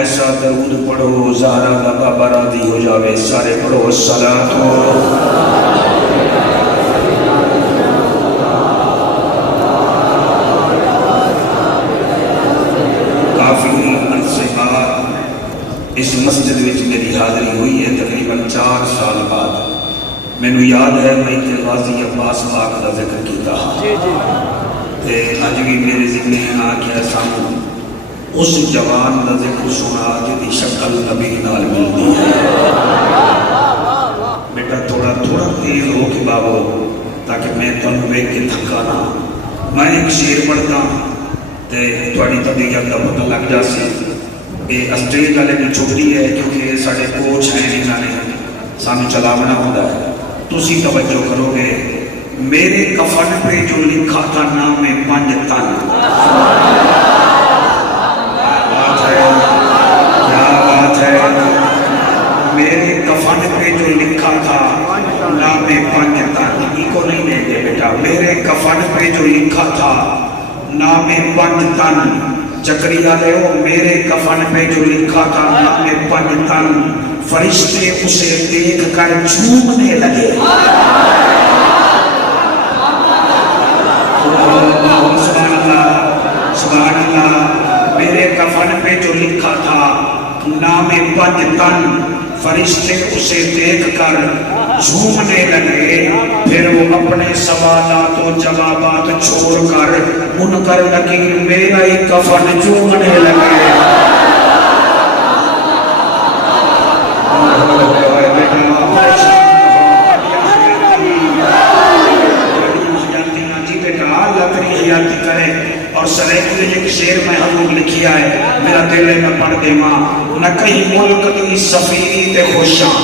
ایسا درود پڑھو زہرا دا بابا راضی ہو جاوے. سارے پڑھو الصلاۃ. کافی عرصے بعد اس مسجد وچ میری حاضری ہوئی ہے، تقریباً 4 سال بعد. مینوں یاد ہے میں تے غازی عباس پاک دا ذکر کیتا تے اج بھی میرے ذہن آ کے سامنے اس جوان دا ذکر سنا جدی شکل نبی نال ملتی ہے. بیٹا تھوڑا تھوڑا تیز ہو کے بابو تاکہ میں تمہیں ویکھ کے تھکا نہ. میں ایک شعر پڑھتا تے تھوڑی طبیعت دا پتہ لگ جاسے. یہ اسٹیج والے کی چھٹی ہے کیونکہ سارے کوچ ہیں انہوں نے سانو چلاونا ہوتا ہے. تسی توجہ کرو گے. میرے کفن پہ جو لکھا تھا نام 5 تن. کیا بات ہے. میرے کفن پہ جو لکھا تھا نام 5 تن. کو نہیں دیں گے بیٹا. میرے کفن پہ جو لکھا تھا نام 5 تن. چکری والے ہو. میرے کفن پہ جو لکھا تھا نام 5 تن. فرشتے اسے دیکھ کر جھومنے لگے. سبحان اللہ سبحان اللہ. میرے کفن پہ جو لکھا تھا نام 5 تن. فرشتے اسے دیکھ کر جھومنے لگے. پھر وہ اپنے سوالات و جوابات چھوڑ کر منکر نکیر میرا ہی کفن چومنے لگے. اور سلیقے ایک شعر میں حضور لکھیا ہے میرا دل ہے میں پڑھ دے ماں. نہ کہیں ملک دی سفیری تے خوشاں.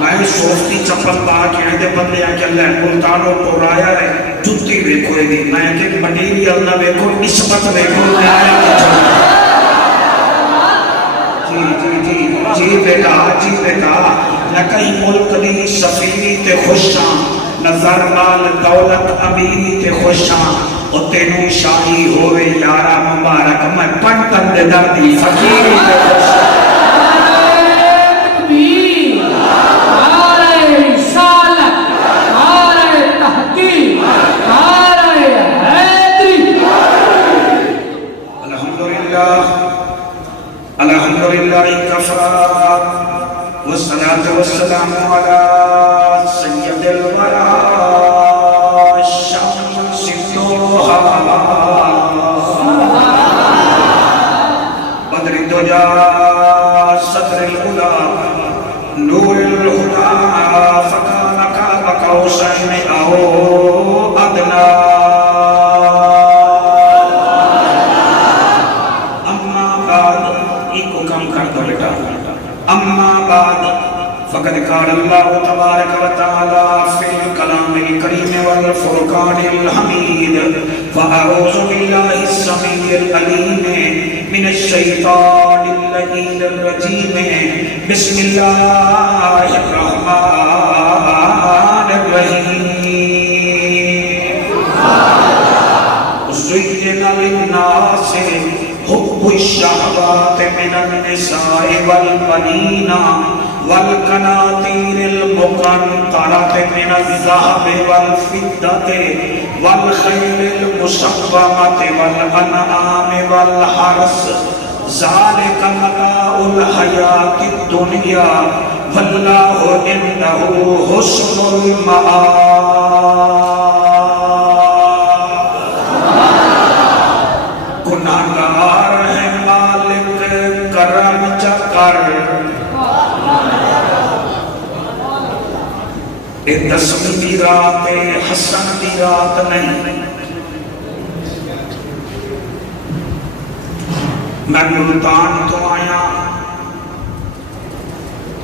میں سوفتی چپل پا کے دے بندے آ کے اللہ ملتانوں کو رایا ہے جتی ویکھو دی. میں کہ مٹیریل نہ ویکھو نسبت ویکھو. جی بیٹا جی بیٹا. نہ کہیں ملک دی سفیری تے خوشاں. نظر مال دولت امیری تے خوشاں. او تینوں شاہی ہوئے یارا مبارک. میں پنٹن دے دردی فقیری تے خوشاں. الحمدللہ کفا والصلاة والسلام علی سید الورا شمس الضحا بدر الدجا صدر الهدى نور الهدى فکان قاب قوسین او ادنی. اما بعد فقد قال اللہ تبارک و تعالی فی الکلام الکریم والفرقان الحمید. فاعوذ باللہ السمیع العلیم من الشیطان اللعین الرجیم. بسم اللہ الرحمن الرحیم. زین للناس حب الشہوات من النساء والبنین والقناطیر المقنطرۃ من الذہب والفضۃ والخیل المسومۃ والانعام والحرث ذالک متاع الحیاۃ الدنیا واللہ عندہ حسن المآب. گناہگار ہے مالک کرم چکر. اے 10ویں دی رات حسن دی رات نہیں. میں ملتان تو آیا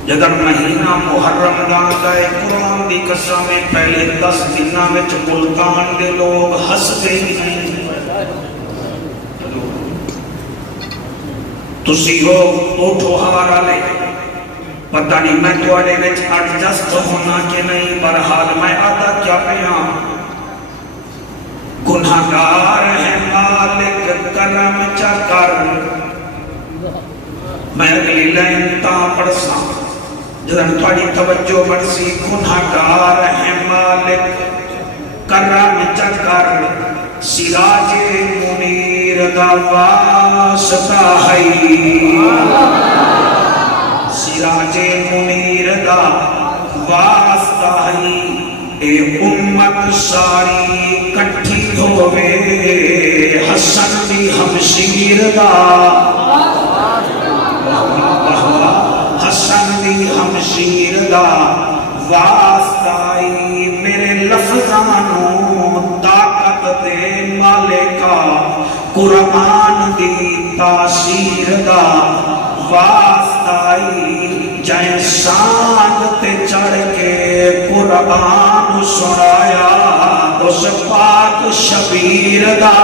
جدر مہینہ محرم دانتا ہے. قرآن دی قسم پہلے 10 دنوں میں ملتان دے لوگ ہستے ہی نہیں. تسی ہو اوٹھو ہارا لے پتہ نہیں میں تو آلے وچ ایڈجسٹ ہونا کہ نہیں. برحال میں آتا کیا پیاں گناہگار ہے مالک کرم چا کر. میں اگلی لائن تا پڑھساں جدن تھوڑی توجہ بڑھسی. گناہگار ہے مالک کرم چا کر سراج منیر دا واسطہ ہے. سراج منیر دا واسطہ ہے. اے امت ساری کٹھی ہووے حسن دی ہمشیر دا. حسن دی ہمشیر دا واسطہ ہے. میرے لفظانوں طاقت دے مالکا قرآن دی تاثیر دا واسطہ ہے. جائیں سانگ تے چڑھ کے قرآن سنایا اس پاک شبیر دا.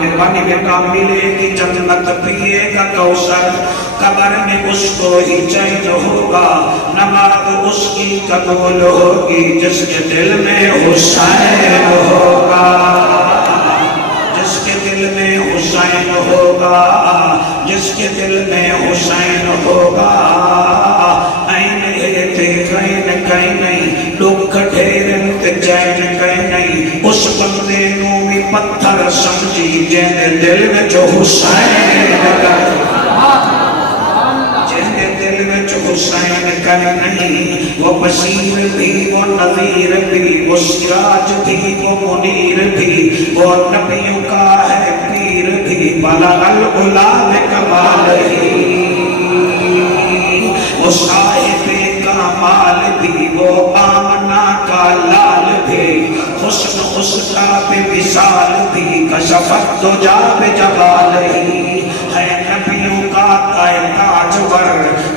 مہربانی میں کام ملے گی جنت پیے گا کوثر. قبر میں اس کو ہی چین ہوگا نماز اس کی قبول ہوگی جس کے دل میں حسین ہوگا. جس کے دل میں حسین ہوگا. جس کے دل میں حسین ہوگا. این ایتے کہیں کہیں نہیں لوگ ڈھیرن تے چین کہیں نہیں. اس بندے نو بھی پتھر سمجھی جن دل میں جو حسین لگا. جن دل میں جو حسین کہیں نہیں. وہ بشیر بھی وہ نذیر بھی وہ سراج بھی وہ منیر بھی وہ نبیوں کا ہے پیر بھی. بلغ العلا بکمال ہی وہ صاحب کمال بھی وہ آمنہ کا لال بھی. حسن اس کا بے مثال بھی کشفت دجا بجمال ہی. ہے نبیوں کا تاجور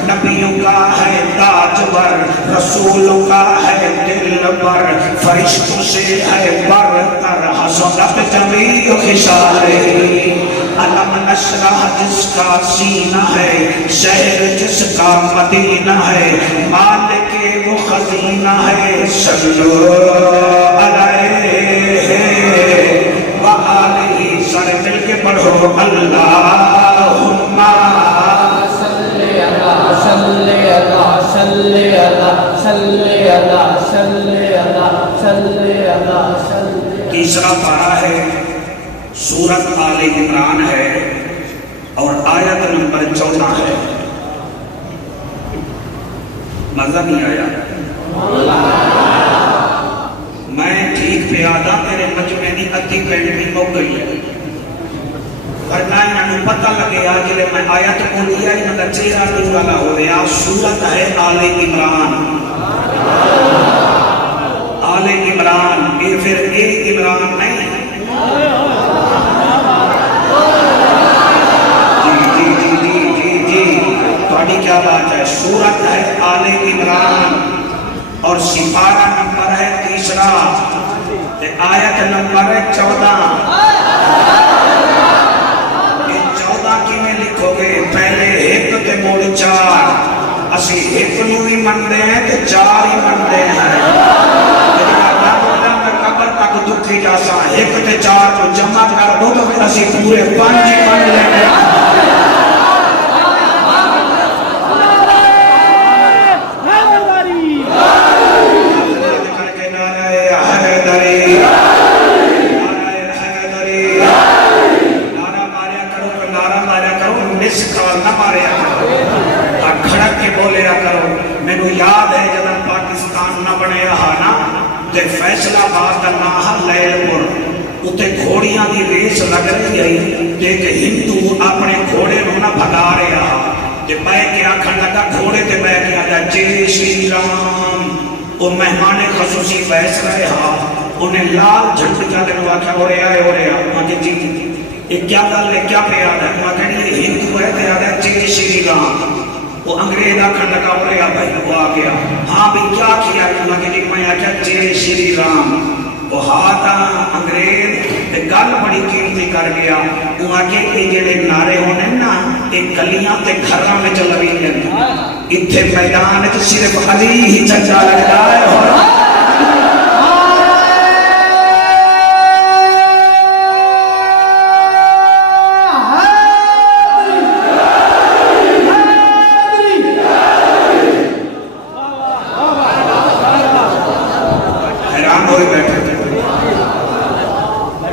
نبیوں کا ہے تاجور رسولوں کا ہے دل بر فرشتوں سے ہے برتر. حسنت جمیع خصال ہی. علم نشرح جس کا سینہ ہے شہر جس کا مدینہ ہے مالک وہ خزینہ ہے. صلو علیہ وآلہ. سارے مل کے پڑھو اللہم صلی اللہ صلی اللہ صلی اللہ صلی اللہ صلی اللہ صلی اللہ صلی. تیسرا پارہ ہے سورت آل عمران ہے اور آیت نمبر 14 ہے. مزہ نہیں آیا؟ میں ٹھیک پیادہ میرے مجمع دی ادھی پینڈ بھی مک گئی ہے. ورنہ انہوں پتہ لگے آجلے میں آیت بولی ہے انہوں کا چہرہ دن والا ہو رہا. سورت ہے آل عمران. آل عمران یہ پھر ایک عمران نہیں. تھوڑی کیا بات ہے. سورت ہے آل عمران اور سپارہ نمبر ہے 3 آیت نمبر ہے 14. یہ 14 کی میں لکھو گے پہلے ایک تے موڑ 4. اسی ایک نو ہی مندے ہیں تے 4 ہی مندے ہیں. قبر تک دکھی جاسا ایک تے 4 کو جمع کر دو تو پھر اسی پورے 5 ہی من لیں گے. میں یاد ہے جب پاکستان نہ بنے رہا نا تے فیصلہ باد کرنا لیل پور اتے گھوڑیاں دی ریس لگ رہی ہے. تے کہ ہندو اپنے گھوڑے نو نہ بھگا رہا تے بے کے آکھن لگا گھوڑے تے بے کے آجا جے شری رام. وہ مہمان خصوصی بیس رہے ہاں انہیں لال جھنڈ جانے نو آکھا ہو رہا ہے ہو رہا. وہاں کہ جی یہ کیا گل ہے کیا پیاد ہے. وہاں کہ یہ ہندو ہے تے آجا جے شری رام. وہ انگریز آکھن لگا ہو رہا بھائی وہ آ گیا. ہاں بھی کیا کیا انہوں نے کہ میں آکھا جے شری رام. وہ ہاتھا انگریز تے گل بڑی قیمتی کر گیا. وہ آکھے کہ جڑے نعرے ہونے نا ایک گلیاں تے گھراں وچ لوی ہیں. اتھے میدان وچ صرف علی ہی چنگا لگدا ہے.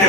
ਤੇ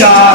4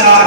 4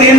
3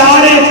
4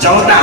14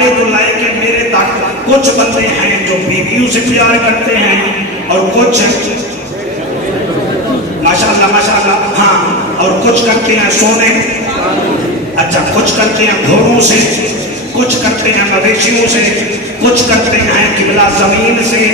تواڈے تو لے کے میرے تک کچھ بندے ہیں جو بیویوں سے پیار کرتے ہیں اور کچھ ماشاءاللہ ہاں، اور کچھ کرتے ہیں سونے، اچھا کچھ کرتے ہیں گھوڑوں سے، کچھ کرتے ہیں مویشیوں سے، کچھ کرتے ہیں قبلہ زمین سے،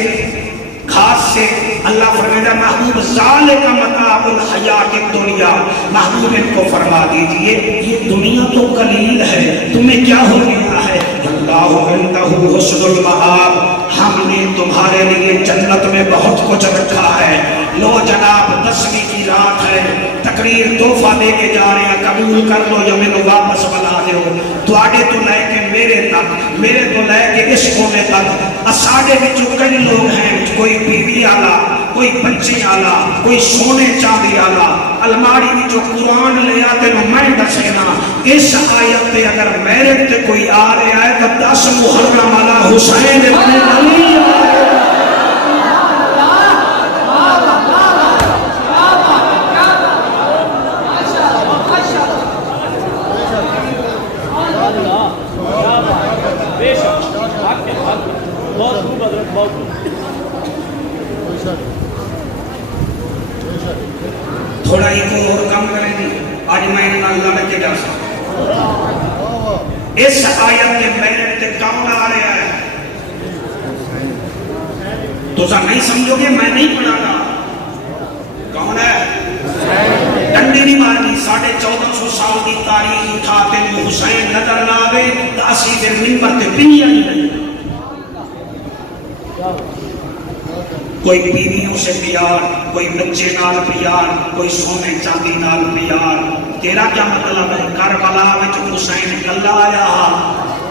گھاس سے۔ اللہ فرماتا محبوب ذالک متاع الحیات الدنیا، محبوب ان کو فرما دیجئے یہ دنیا تو قلیل ہے، تمہیں کیا ہو گیا ہے؟ اللہ عندہ حسن المآب، ہم نے تمہارے لیے جنت میں بہت کچھ رکھا ہے۔ لو جناب 10ویں کی رات ہے، تقریر تحفہ دے کے جا رہے ہیں، قبول کر لو یا مینوں واپس بنا دو۔ تواڈے تو لے کے میرے تک، میرے تو لے کے اس کونے تک، ساڈے وچوں کئی لوگ ہیں، کوئی بیوی آلا، کوئی بچے آلا، کوئی سونے چاندی آلا، الماری میں جو قرآن لے آتے نو میں دسینا اس آیت تے اگر میرے تے کوئی آ رہا ہے تو 10 محرم والا حسین ابن علی تھوڑا ہی کو اور کم کریں گے، آج میں انہاں لڑ کے جا سکتا۔ اس آیت میں میرے تے کون آ رہا ہے؟ تو سا نہیں سمجھو گے میں نہیں پڑھا گا، کون ہے؟ ڈنڈی نہیں مارنی، 1450 سال کی تاریخ اٹھاتے ہیں، حسین نظر نہ آوے تو اسی دن منبر تے پنیا نہیں۔ کوئی بیویوں سے پیار، کوئی بچے نال پیار، کوئی سونے چاندی نال پیار۔ تیرا کیا مطلب ہے؟ کربلا وچ حسین کلا آیا،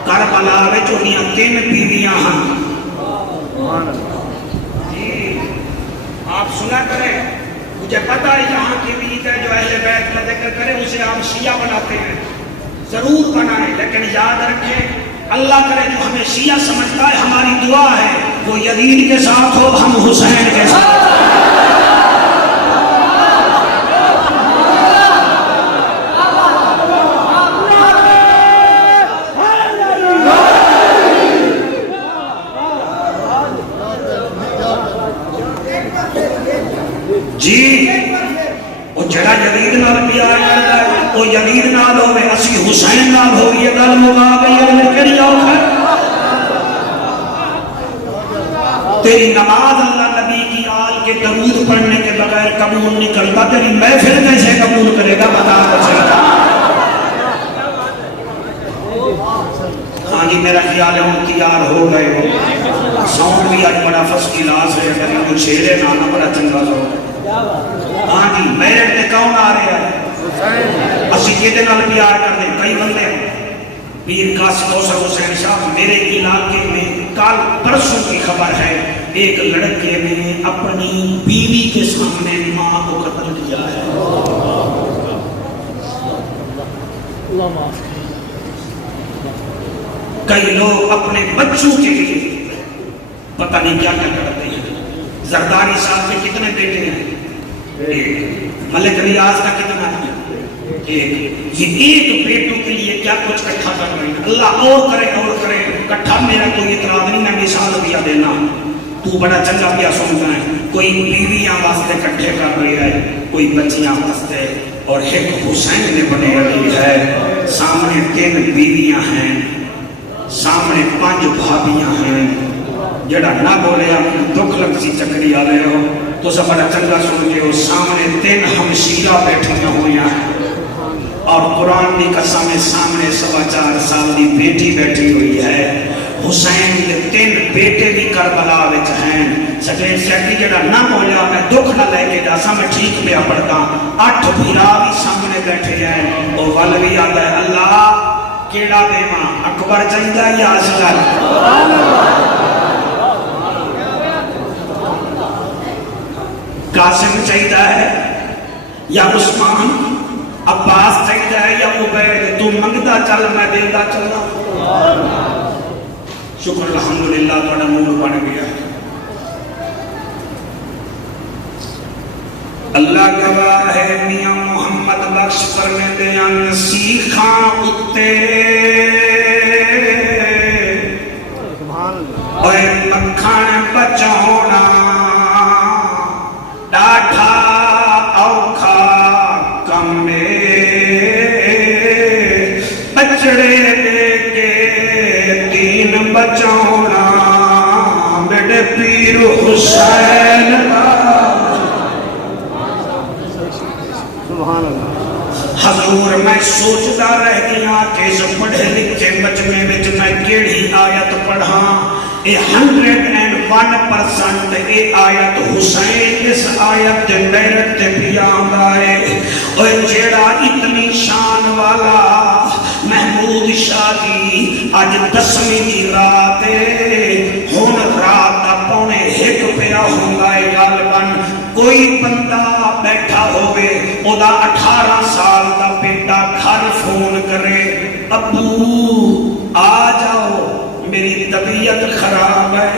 کربلا وچ انہیاں 3 بیویاں ہیں۔ جی آپ سنا کریں، مجھے پتا ہے یہاں کی بیت ہے جو اہل بیت کا ذکر کرے اسے آپ شیعہ بناتے ہیں، ضرور بنائیں، لیکن یاد رکھیں اللہ کرے جو ہمیں شیعہ سمجھتا ہے ہماری دعا ہے وہ یزید کے ساتھ ہو، ہم حسین کے ساتھ۔ جی وہ جڑا یزید نال پیار کرتا ہے وہ یزید نال ہوے، اسی حسین نال ہوئی، یہ گل مکا گئی ہے۔ کہڑی اوکھ ہے تیری نماز اللہ نبی کی آل کے درود پڑھنے کے بغیر قبول نہیں کرتا، تیری محفل کیسے قبول کرے گا بتا کر؟ ہاں جی میرا خیال ہے ہم تیار ہو گئے ہو، ساؤنڈ بھی آج بڑا فرسٹ کلاس ہے، اگر یہ چھیڑے نہ بڑا چنگا لوگ۔ ہاں جی میرے تے کون آ رہا ہے؟ اسی یہ نال پیار کر دیں، کئی بندے پیر قاسم کوثر حسین صاحب میرے علاقے میں کل پرسوں کی خبر ہے، ایک لڑکے نے اپنی بیوی کے سامنے ماں کو قتل کیا ہے۔ کئی لوگ اپنے بچوں کے لیے پتہ نہیں کیا کیا کرتے ہیں۔ زرداری صاحب کے کتنے بیٹے ہیں؟ ایک۔ ملک ریاض کا کتنا ہے؟ ایک۔ یہ ایک بیٹوں کے لیے کیا کچھ کٹھا کر رہے ہیں۔ اللہ اور کرے کٹھا، میرا کوئی اعتراض نہیں، میں مثال دیا دینا، تو بڑا چنگا پیا سنتا ہے۔ کوئی بیویاں واسطے کٹھے کر رہی ہے، کوئی بچیاں واسطے، اور ایک حسین نے بنے علی ہے، سامنے 3 بیویاں ہیں، سامنے 5 بھابیاں ہیں، جڑا نہ بولے آپ دکھ لگ سی چکری آ رہے ہو تو سب بڑا چنگا سن کے ہو، سامنے 3 ہمشیرہ بیٹھیاں ہوئی ہیں، اور قرآن کی قسم سامنے 4.25 سال کی بیٹی بیٹھی ہوئی ہے۔ حسین کے 3 بیٹے بھی کربلا وچ ہیں۔ سکرین سیکٹری جڑا نہ بولیا میں دکھ نہ لے کے جا سا، میں ٹھیک پہ پڑھتا، 8 بھیرا بھی سامنے بیٹھے ہیں، اور ول بھی آتا ہے اللہ کیڑا دیواں، اکبر چاہیدا یا اصغر؟ قاسم چاہیدا ہے یا عثمان؟ عباس چاہیدا ہے یا عبید؟ تو منگتا چل میں دیتا چلنا۔ شکر الحمدللہ تھوڑا موڈ بن گیا۔ اللہ گواہ ہے میاں محمد بخش فرمیندے ہیں سیکھاں اتے دین بچاؤنا میرے پیر حسین سبحان اللہ حضور میں سوچتا رہ گیا کہ اس پڑھے لکھے بچنے وچ میں کیڑی آیت پڑھا اے 101% اے آیت حسین اس آیت دے ڈائریکٹ تے بیان آئے اور جیڑا اتنی شان والا محمود شاہ جی آج 10ویں دی رات ہن رات دا پونے 1 پیا ہوندا ہے غالباً کوئی بندہ بیٹھا ہوئے او دا 18 سال دا بیٹا گھر فون کرے ابو آ جاؤ میری طبیعت خراب ہے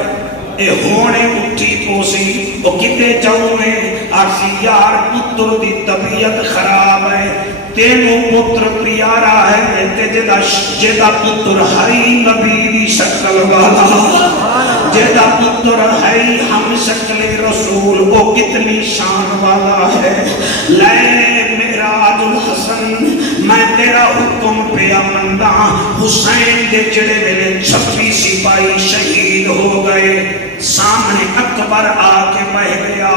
اے ہونے اٹھی پوسی او کتے جاؤں میں آسی یار پتر دی طبیعت خراب ہے تینوں پتر پیارا ہے تے جیدہ پتر ہری نبی دی شکل والا جیدہ پتر ہے ہم شکل رسول وہ کتنی شان والا ہے لے میراج الحسن میں تیرا حکم پہ آمندہ حسین دے جڑے ویلے 26 سپاہی شہید ہو گئے سامنے اکبر آ کے بہ گیا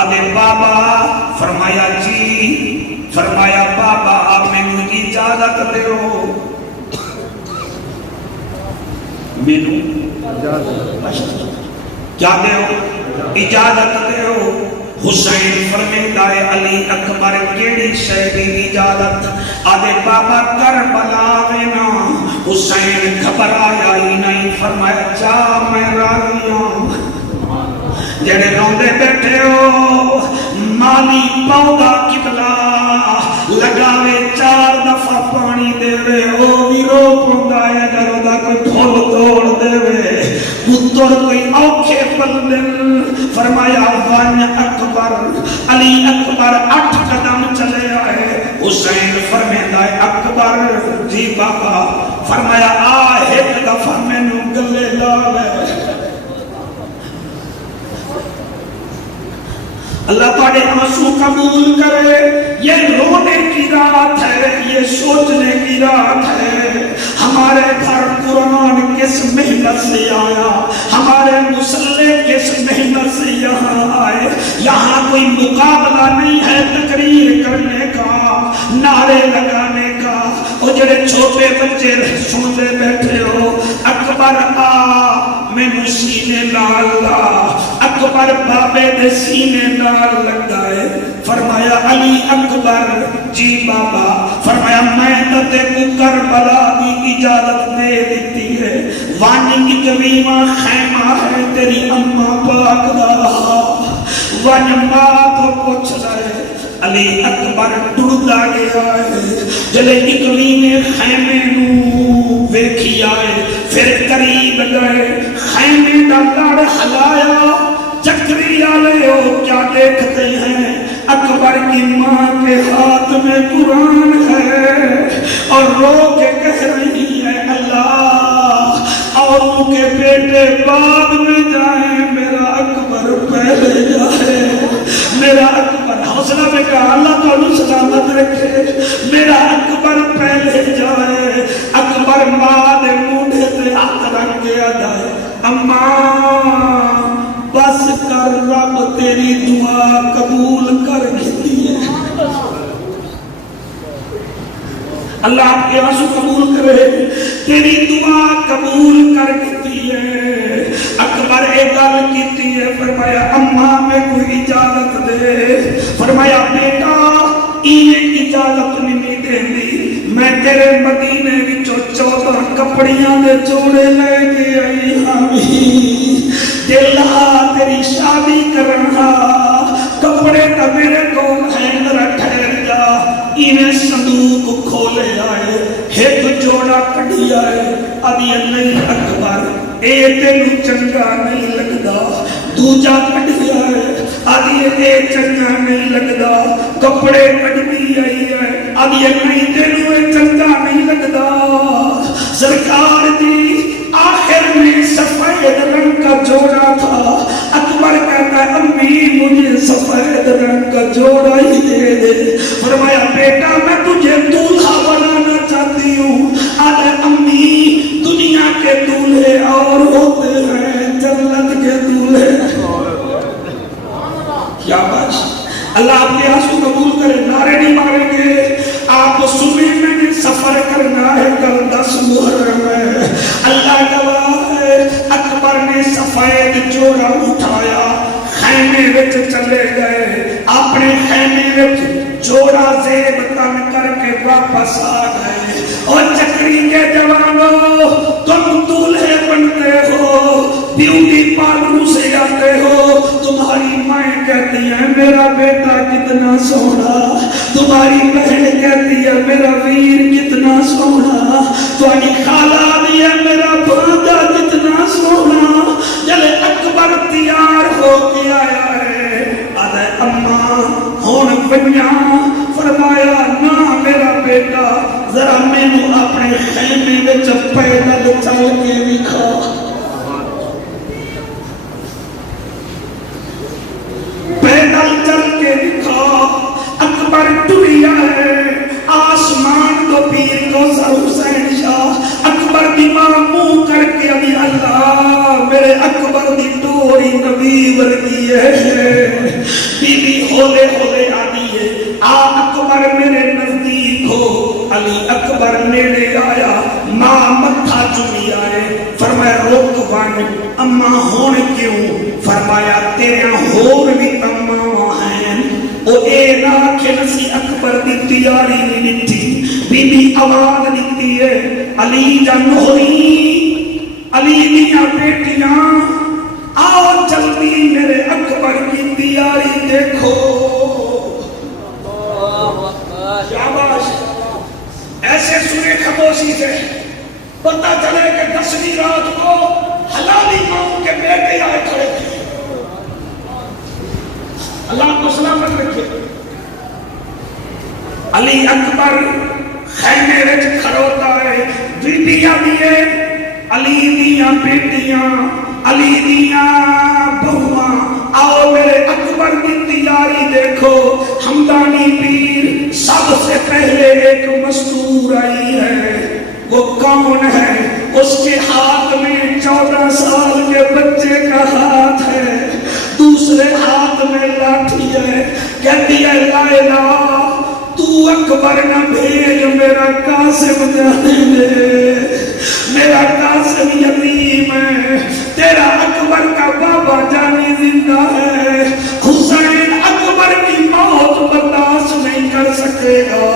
آدھے بابا فرمایا جی فرمایا بابا آپ میں اجازت دے ہو مینو کیا دے ہو اجازت دے ہو حسین فرمیندہ ہے علی اکبر کیڑی شہدی اجازت آدھے بابا کربلا میں نا حسین گھبرایا ہی نہیں فرمایا جا میں راضی ہوں جڑے روندے بیٹھے ہو مالی پودا قبلہ لگاوے 4 دفعہ پانی دے وے او بھی رو پوندا ہے جڑو دا کوئی پھول توڑ دے وے پتر کوئی اوکھے پلن فرمایا ون اکبر علی اکبر 8 قدم چلے آئے حسین فرمیندہ ہے اکبر جی بابا فرمایا آ 1 دفعہ میں نو گلے لالے اللہ تعالی آنسو قبول کرے یہ رونے کی رات ہے یہ سوچنے کی رات ہے ہمارے گھر قرآن کس محنت سے آیا ہمارے مسلح کس محنت سے یہاں آئے یہاں کوئی مقابلہ نہیں ہے تقریر کرنے کا نعرے لگانے کا اور جڑے چھوٹے بچے سنتے بیٹھے ہو اکبر آ میں سینے نال لا اکبر بابے دے سینے نال لگائے فرمایا علی اکبر جی بابا فرمایا میں تے کو کربلا دی اجازت دے دیتی ہے وانی کی کبیمہ خیمہ ہے تیری اماں پاک دا رہا وانی ماں تو پوچھ رہے علی اکبر ڈڑدا گیا ہے جلے اکلیمے خیمے نو ویکھی آئے پھر قریب گئے خیمے دا لڑ ہلایا چکری آلے ہو کیا دیکھتے ہیں اکبر کی ماں کے ہاتھ میں قرآن ہے اور رو کے کہہ رہی ہے اللہ اور کے بیٹے بعد میں جائیں میرا اکبر پہلے جائے میرا اکبر حوصلہ میں کہا اللہ تو انہوں سلامت رکھے میرا اکبر پہلے جائے اکبر ماں دے مونڈے تے ہاتھ رکھ کے آدھائے اماں بس کر رب تیری دعا قبول کر گئی ہے اللہ آپ کے آنسو قبول کرے تیری دعا قبول کر گئی ہے اکبر ایک گل کیتی ہے فرمایا اماں میں کوئی اجازت دے فرمایا بیٹا یہ اجازت نہیں دیندی میں تیرے مدینے وچوں 14 کپڑیاں دے جوڑے لے کے آئی ہاں دلا تیری شادی کرنا کپڑے تا میرے کو ہے ذرا ٹھہر جا انہیں صندوق کھولے آئے ایک جوڑا کڑی آئے ابھی نہیں اکبر اے تینو چنگا نہیں لگدا دوجا کڑی آئے ابھی اے چنگا نہیں لگدا کپڑے کڑی آئی ہے ابھی نہیں تینو اے چنگا نہیں لگدا سرکار دی آخر میں سفید رنگ کا جوڑا تھا اکبر کہتا ہے امی مجھے سفید رنگ کا جوڑا ہی دے دے فرمایا بیٹا میں تجھے دولہا بنانا چاہتی ہوں آدھے امی دنیا کے دولہا ایک جوڑا اٹھایا خیمے وچ چلے گئے اپنے خیمے وچ جوڑا زیب تن کر کے واپس آ گئے اور چکری کے جوانوں تم دولہے بنتے ہو بیوٹی پارلر سے آتے ہو تمہاری مائیں کہتی ہیں میرا بیٹا کتنا سونا تمہاری بہن کہتی ہے میرا ویر کتنا سونا تمہاری خالہ بھی ہے میرا بھانجا کتنا سونا جلے اکبر تیار ہو کے آیا ہے آدھے اماں ہون بنیا فرمایا نا میرا بیٹا ذرا میں نے اپنے خیمے میں جب پیدل چل کے دکھا پیدل چل کے دکھا اکبر ٹریا ہے آسمان تو پیر کو سر حسین شاہ اکبر دی ماں منہ کر کے ابھی اللہ میرے اکبر دی ٹوری نبی ورگی ہے بی بی ہولے ہولے آدھی ہے آ اکبر میرے نزدیک ہو علی اکبر نیڑے آیا ماں متھا چمی آئے فرمایا روک بن اماں ہون کیوں فرمایا تیرے ہور بھی تمام ہیں او اے ناکھن سی اکبر دی تیاری نہیں نٹھی بی بی آواز دیتی ہے علی جان ہوئی علی دیاں بیٹیاں آؤ جلدی میرے اکبر کی تیاری دیکھو شاباش ایسے سنے خاموشی سے پتہ چلے کہ 10ویں رات کو حلالی ماں کے بیٹے آئے کھڑے تھے اللہ کو سلامت رکھے علی اکبر خیمے وچ کھڑوتا ہے بیٹیاں دیے علی دیاں بیٹیاں علی دیاں بہواں آؤ میرے اکبر کی تیاری دیکھو ہمدانی پیر سب سے پہلے ایک مستور آئی ہے وہ کون ہے اس کے ہاتھ میں 14 سال کے بچے کا ہاتھ ہے دوسرے ہاتھ میں لاٹھی ہے کہتی ہے لائلہ تو اکبر نہ بھیج میرا قاسم جانے دے میرا قاسم یتیم ہے تیرا اکبر کا بابا جانی زندہ ہے حسین اکبر کی موت برداشت نہیں کر سکے گا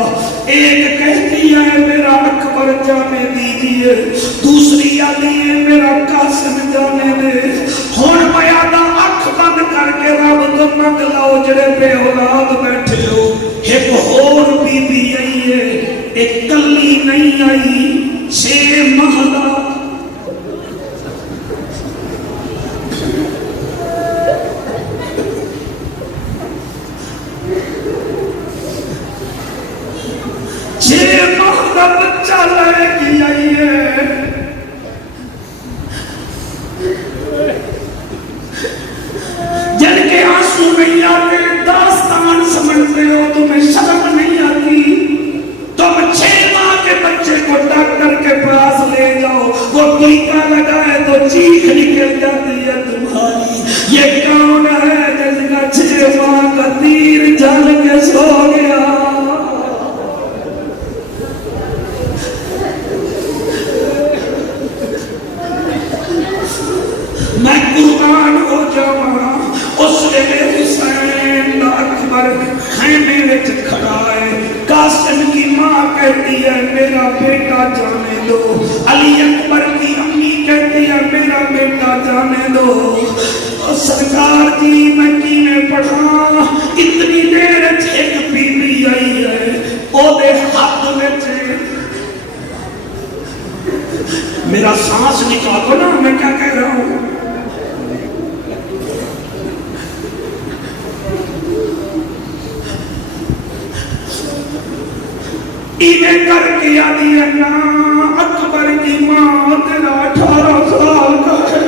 ایک کہتی ہے میرا اکبر جانے دیجئے دوسری آتی ہے میرا قاسم جانے دے ہون میادہ اکھ بند کر کے رب تو منگ لاؤ جڑے بے اولاد بیٹھے ہو ایک اور بی بی آئی ہے ایک کلی نہیں آئی 6 محلہ بچہ لے کی آئی ہے جن کے آنسو نہیں آتے داستان سمجھتے ہو تمہیں شرم نہیں آتی تم 6 ماہ کے بچے کو ڈاکٹر کے پاس لے جاؤ وہ ٹیکا لگائے تو چیخ نکل جاتی ہے تمہاری یہ کون ہے جس کا 6 ماہ کا تیر جل کے سو گیا میں قربان ہو جاؤں اس لئے حسین اکبر خیمے وچ کھڑا ہے قاسم کی ماں کہتی ہے میرا بیٹا جانے دو علی اکبر کی امی کہتی ہے میرا بیٹا جانے دو سرکار جی میں کینے پڑھا اتنی دیر ایک بی بی آئی ہے او دے ہاتھ وچ میرا سانس نکالو نا میں کیا کہہ رہا ہوں انہیں کر کے آدھی اللہ اکبر کی ماں تیرا 18 سال کا ہے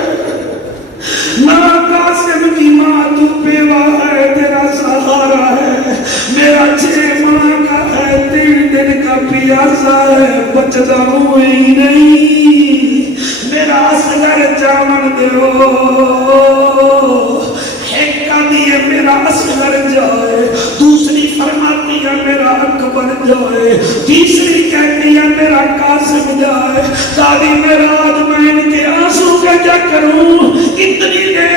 نہ قاسم کی ماں تو بیوہ ہے تیرا سہارا ہے میرا 6 ماہ کا ہے 3 دن کا پیاسا ہے بچتا ہوئی نہیں میرا اصغر جامن دیو ایک دیئے میرا اصغر جائے دوسری فرماتی ہے میرا اکبر جائے تیسری کہتی ہے میرا قاسم جائے دادی میرا آج میں ان کے آنسو کا کیا کروں اتنی دیر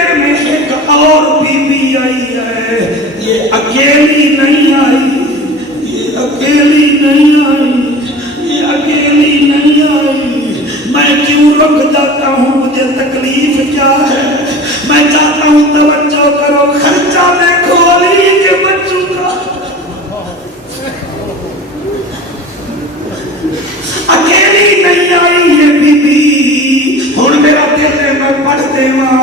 بیوی آئی ہے، یہ اکیلی نہیں آئی، یہ اکیلی نہیں آئی، یہ اکیلی نہیں آئی۔ میں کیوں رک جاتا ہوں؟ مجھے تکلیف کیا ہے؟ میں چاہتا ہوں توجہ کرو، خرچہ دیکھو علی کے بچوں کا۔ اکیلی نہیں آئی یہ بی بی، ہن میرا دل ہے میں پڑھ دیواں۔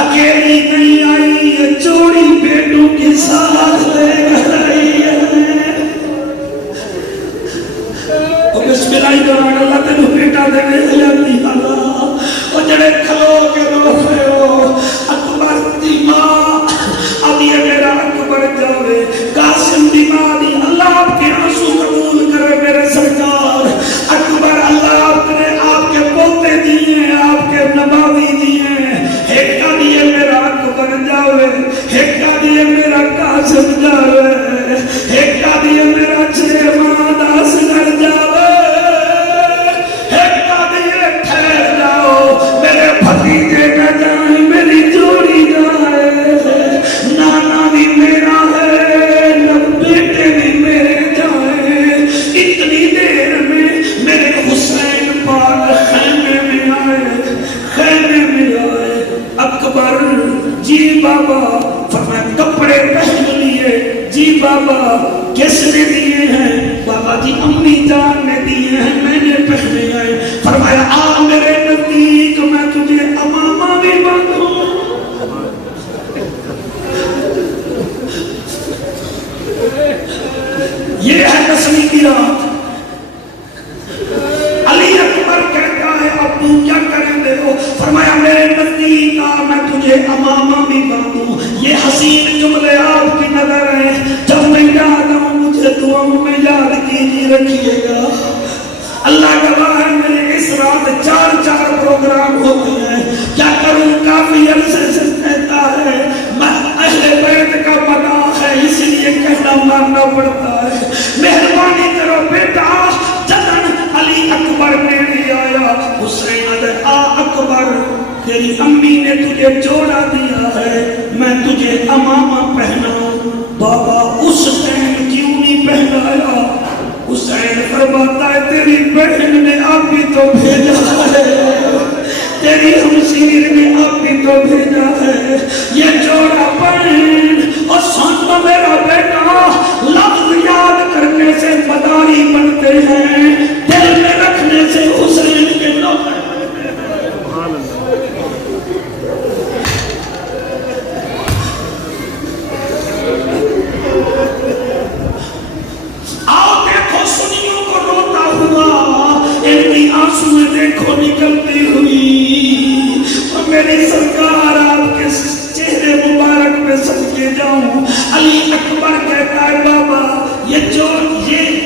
اکیلی نہیں آئی یہ جوڑی بیٹوں کے ساتھ لے گئی ہے۔ بسم اللہ اللہ تینو بیٹا دے لیتی اللہ، وہ جڑے کھلو کے رو رہے ہو، اکبر دی ماں اب یہ میرا اکبر جاوے، قاسم دی ماں دی اللہ آپ کے آنسو قبول کرے میرے سرکار۔ اکبر اللہ آپ نے آپ کے پوتے دیے، آپ کے نباوی دیے، ایک کا دیے میرا اکبر جاوے، ایک کا دیے میرا قاسم جاوے، ایک کا دیے میرا چھ ماں داس کر جاوے، بھتیجے نہ جائیں میری جوڑی جائے، نانا بھی میرا ہے نہ بیٹے بھی میرے جائیں۔ اتنی دیر میں میرے حسین پاک خیمے میں آئے، خیمے میں آئے۔ اکبر جی بابا، فرمایا کپڑے پہن لیے؟ جی بابا کس نے دیے ہیں؟ بابا جی امی جان نے دیے ہیں، میں نے پہنے ہیں۔ فرمایا آ میرے نزدیک، میں تجھے امامہ بھی باندھوں۔ یہ ہے دسویں کی رات۔ علی اکبر کہتا ہے اب تم کیا کریں دے ہو؟ فرمایا میرے نزدیک آ، میں تجھے امامہ بھی باندھوں۔ یہ حسین جملے آپ کی نظر ہیں، جب میں یاد آؤں مجھے دعاؤں میں یاد کیجیے رکھیے گا۔ اللہ گواہ ہے میرے اس رات 4 پروگرام ہوتے ہیں، کیا کروں کافی عرصے سے کہتا ہے، میں اہل بیت کا مداح ہے اس لیے کہنا ماننا پڑتا ہے۔ مہربانی کرو بیٹا، جدن علی اکبر میرے آیا، حسین علی آ اکبر تیری امی نے تجھے جوڑا دیا ہے، میں تجھے امامہ پہناؤں۔ بابا اس ٹائم کیوں نہیں پہنایا؟ حسین فرماتا ہے تیری بہن نے آپ بھی تو بھیجا ہے، تیری ہمشیر نے آپ بھی تو بھیجا ہے، یہ جوڑا پہن اور سن تو میرا بیٹا، لفظ یاد کرنے سے مداری بنتے ہیں، دل میں رکھنے سے حسین کے نوکر بنتے ہیں۔ آؤ دیکھو سنیوں کو روتا ہوا، ان کی آنسویں دیکھو نکلتی ہوئی، اور میری سرکار آپ کے چہرے مبارک میں صدقے جاؤں۔ علی اکبر کہتا ہے بابا یہ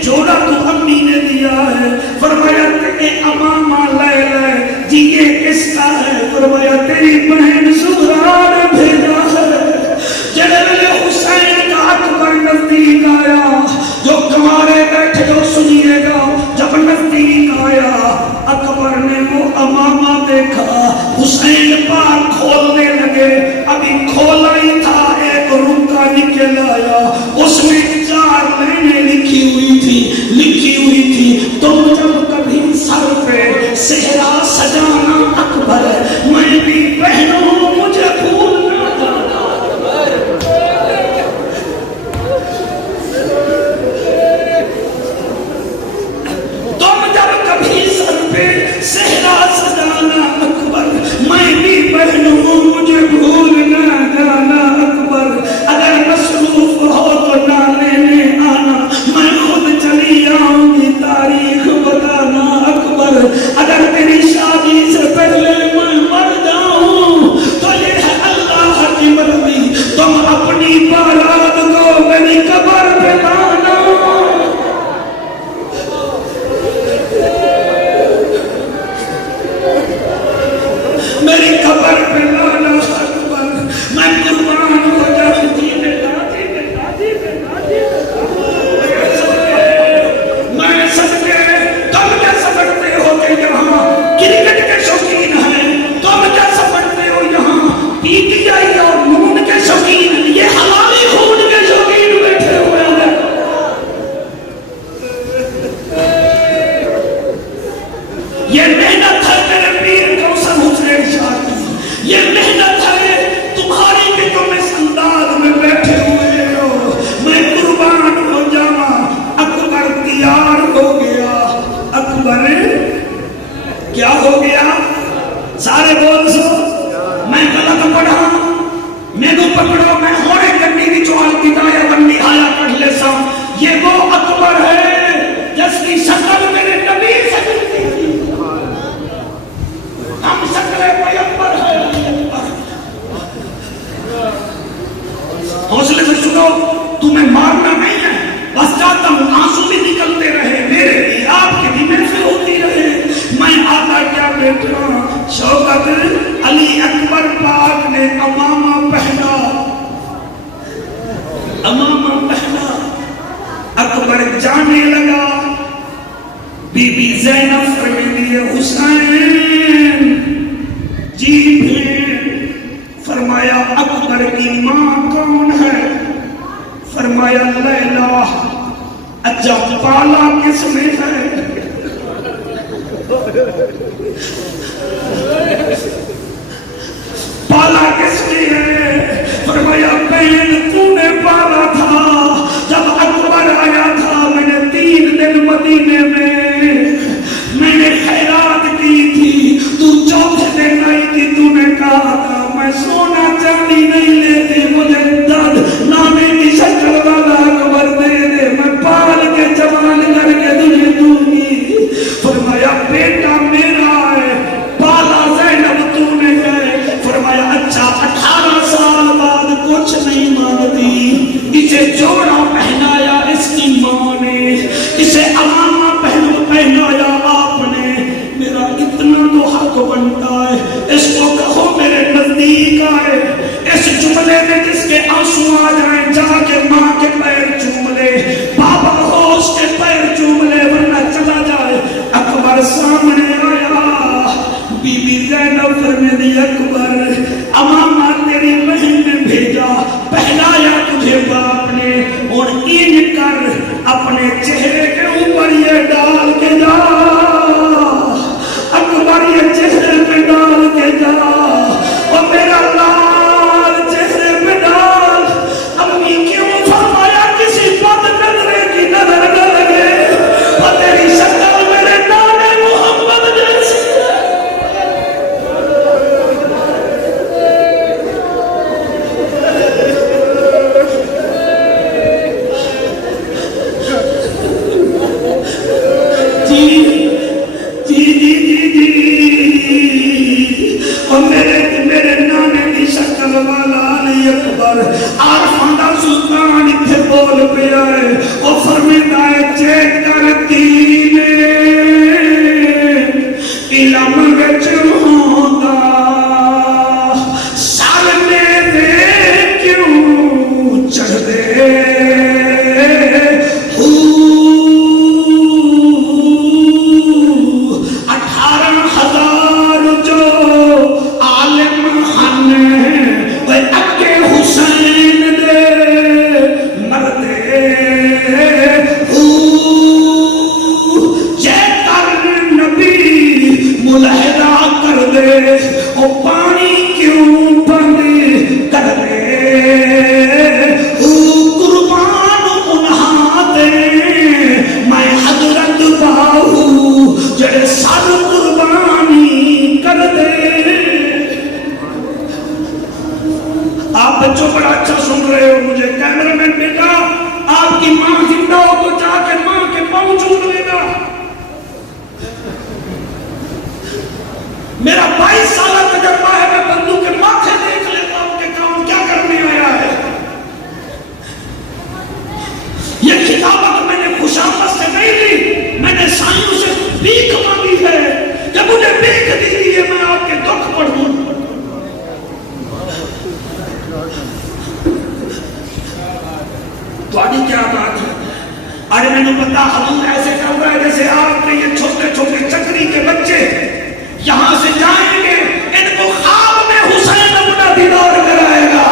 جوڑا تو امی نے دیا ہے۔ فرمایا تیرے امامہ لے لے جی یہ کس کا ہے؟ فرمایا تیری بہن زہرا نے بھیجا ہے۔ جنرل حسین کا اکبر نزدیک آیا، جو کمارے بیٹھے ہو سنیے گا، جب نزدیک آیا اکبر نے وہ امامہ دیکھا، حسین پاک کھولنے لگے، ابھی کھولا ہی تھا ایک رکا نکل آیا، اس میں 4 لائنیں لکھی ہوئی تھی تم جب کبھی سر پہ صحرا سجانا اکبر، میں بھی پہنوں مجھے بھول نہ جانا۔ تم جب کبھی سر پہ صحرا سجانا اکبر، میں بھی پہنوں مجھے بھول نہ جانا اکبر، اگر مصروف ہو تو نہ لینے آنا، میں خود چلی آؤں گی تاریخ بتانا اکبر، اگر تیری شادی سے پہلے میں مر جاؤں تو یہ ہے اللہ کی مرضی، تم اپنی بارات کو میری قبر پہ لانا۔ میری قبر پہ لانا اکبر، میں قربان ہو جاؤں۔ میں صدقے، تم کیا سمجھتے ہو کہ یہاں کرکٹ کے شوقین ہیں؟ تم کیا سمجھتے ہو یہاں پی ٹی آئی اور نون کے آیا سارے بول سو میں غلط پڑھا مینو پکڑو میں ہوئے گنی بھی چوال کتایا بندی آیا کر لے سا یہ وہ اکبر ہے جس کی شکل میرے نبی سے ملتی تھی ہم شکل پیغمبر ہے حوصلے سے سنو تمہیں مارنا نہیں ہے بس چاہتا ہوں آنسو بھی نکلتے رہے میرے بھی آپ کے بھی محفل ہوتی رہے میں آتا کیا بیٹا شوکت علی اکبر پاک نے امامہ پہنا اکبر جانے لگا بی بی زینب فرمیدی حسین جی بھین فرمایا اکبر کی ماں کون ہے فرمایا لیلا اچھا پالا کس میں ہے پالا کس میں ہے فرمایا بہن تو نے پالا تھا جب اکبر آیا تھا میں نے 3 دن مدینے میں نے خیرات کی تھی تو چوتھے دن آئی تھی تو نے کہا تھا میں سونا چاندی نہیں لیتی مجھے درد نانے کی شکل والا اکبر دے دے میں پال کے جوان کر کے تجھے دوں گی فرمایا بیٹا میرا ہے پالا زینب تو نے کہے فرمایا اچھا 18 سال بعد کچھ نہیں مانگتی اسے جوڑا پہنایا اس کی ماں نے اسے امامہ پہنایا آپ نے میرا اتنا تو حق بنتا ہے اس کو کہو میرے نزدیک آئے اس جملے میں جس کے آنسو آ جائیں جا کے ماں کے پیر چوم لے بابا ہو اس کے پیر چوم لے ورنہ چلا جائے اکبر سامنے آیا بی بی زینب فرمیدی اکبر امامہ تیری بہن نے بھیجا پہنایا تجھے باپ نے اور ان کر اپنے چہرے کے اوپر یہ ڈال کے جا اکبر یہ چہرے پہ ڈال کے جا اور میرا لال چہرے پہ ڈال امی کیوں فرمایا کسی بد نظرے کی نظر نہ لگے اور تیری شکل میرے نانے محمد جیسی میرے نانے کی شکل والا علی اکبر عارفاں سلطان اتھے بول پیا ہے اور فرمیدا ہے چیک کرتی نے علم وچ ہوندا سر میرے کیوں چڑھ دے 18,000 جو عالم ہن وہ اکے حسین دے مردے جے کر نبی ملحدہ کر دے او پانی کیوں بند کر دے قربان انہاں دے میں حضرت باہو جڑے سر قربانی کر دے آپ بچوں بڑا اچھا سن رہے ہو مجھے کیمرہ مین بیٹا آپ کی ماں زندہ ہو تو جا کے ماں کے پاؤں چوم لے گا میرا 22 سالہ تجربہ ہے میں بندوں کے ماتھے دیکھ لیتا ہوں کہ کون کیا کرنے آیا ہے یہ خطابت میں نے خوشامد سے نہیں لی میں نے سائیوں سے بھیک مانگی ہے جب مجھے بھیک دی ہے میں آپ کے دکھ پڑھوں تو آدھی کیا بات ہے ارے میں نے پتا حضور ایسے کر رہا ہے جیسے آپ نے یہ چھوٹے چھوٹے چکری کے بچے یہاں سے جائیں گے ان کو خواب میں حسین اپنا دیدار کرائے گا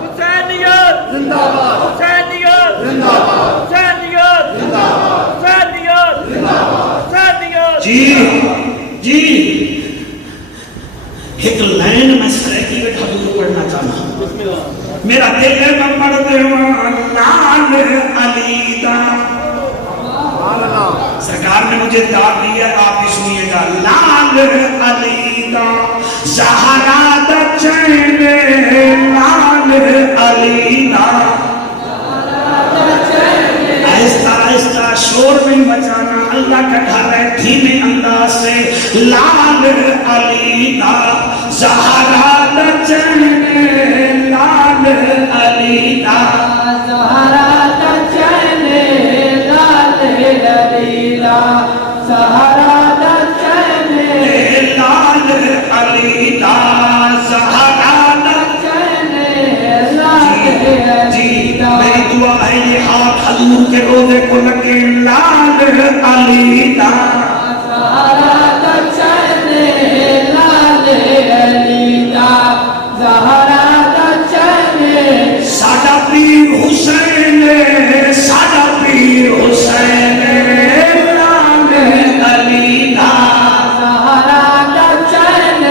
حسینیت زندہ باد حسینیت زندہ باد حسینیت زندہ باد حسینیت زندہ باد حسینیت جی ایک لائن میں سریکی میں حضور پڑھنا چاہتا ہوں میرا دل ہے میں پڑھ دے لال علی دا سرکار نے مجھے داد دی ہے، آپ بھی سنیے گا. لال علی دا زہرا دا چین، لال علی دا. آہستہ آہستہ شور نہیں مچانا، اللہ کا گھر ہے، دھیمے انداز سے. لال علی دا زہرا دا چین، لال علی دا زہرا دا چین، لال علی دا زہرا دا چین، لال علی دا زہرا دا. جی میری دعا ہے یہ ہاتھ حضور کے روزے کو لگے. لال علی دا زہرا دا چین، لال علی دا زہرا دا چین. ساڈا پیر حسین، ساڈا پیر حسین، لال علی دا زہرا دا چین،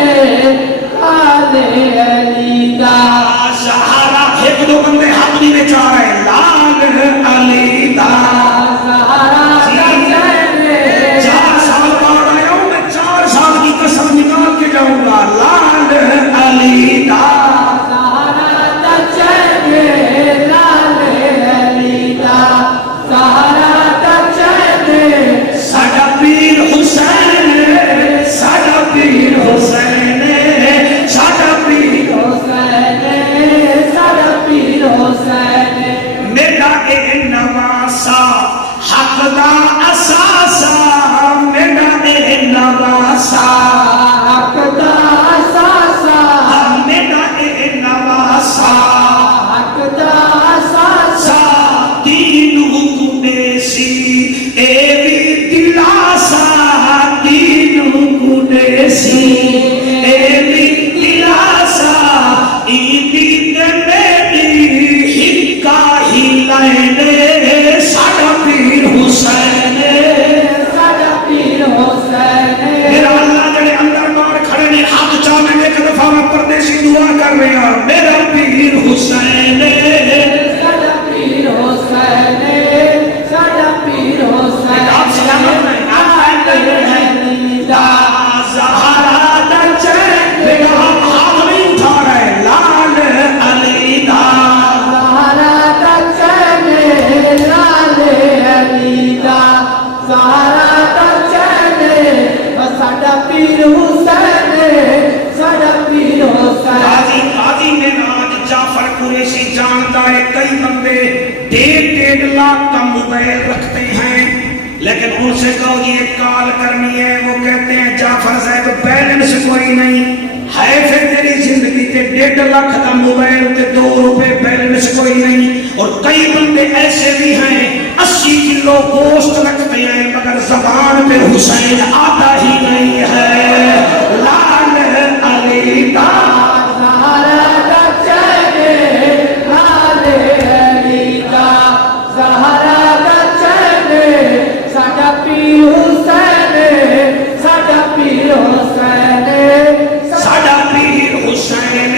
لال علی دا. زہرا. ایک دو بندے ہاتھ نہیں بچا رہے. لال علی دا. زہرا دا چین، 4 سال بعد آیا ہوں میں، 4 سال کی قسم نکال کے جاؤں گا. لال علی دا زہرا دا چین، لال علی دا زہرا دا چین. ساڈا پیر حسین، ساڈا پیر حسین، ساڈا پیر حسین، ساڈا پیر حسین. میرا اے نواسا حق دا اساسا، میرا اے نواسا حق دا اساسا، میرا اے نواسا حق دا اساسا. دینو کڈیسی اے وی دلاسا، دینو کڈیسی اے وی دلاسا. ایدی تے میری ہکا ہی لائنے، ساڈا پیر حسین. ساڈا پیر حسین. میرا اللہ جڑے اندر باہر کھڑے نے ہاتھ چاہنے ایک دفعہ میں پردیسی دعا کر رہے ہیں. میرا پیر حسین، ساڈا پیر حسین، ساڈا پیر حسین. آپ سلامت ہیں، آپ علی دا زہرا دا چین. لیکن ہم ہاتھ نہیں اٹھا رہے. لال علی دا زہرا دا چین، لال علی دا زہرا دا چین. ساڈا پیر حسین، ساڈا پیر حسین. قاضی نے آج جعفر قریشی جانتا ہے کئی بندے 1.5 لاکھ کا موبائل رکھتے ہیں، لیکن ان سے کہو یہ کال کرنی ہے، وہ کہتے ہیں جعفر صاحب بیلنس کوئی نہیں ہے. پھر تیری زندگی تے 1.5 لاکھ کا موبائل تے 2 روپے بیلنس کوئی نہیں. اور کئی بندے ایسے بھی ہیں 80 کلو گوشت رکھتے ہیں مگر زبان پہ حسین آتا ہی نہیں ہے. لال علی دا زہرا دا چین، لال علی دا زہرا دا چین. ساڈا پیر حسین، ساڈا پیر حسین. ساڈا پیر حسین.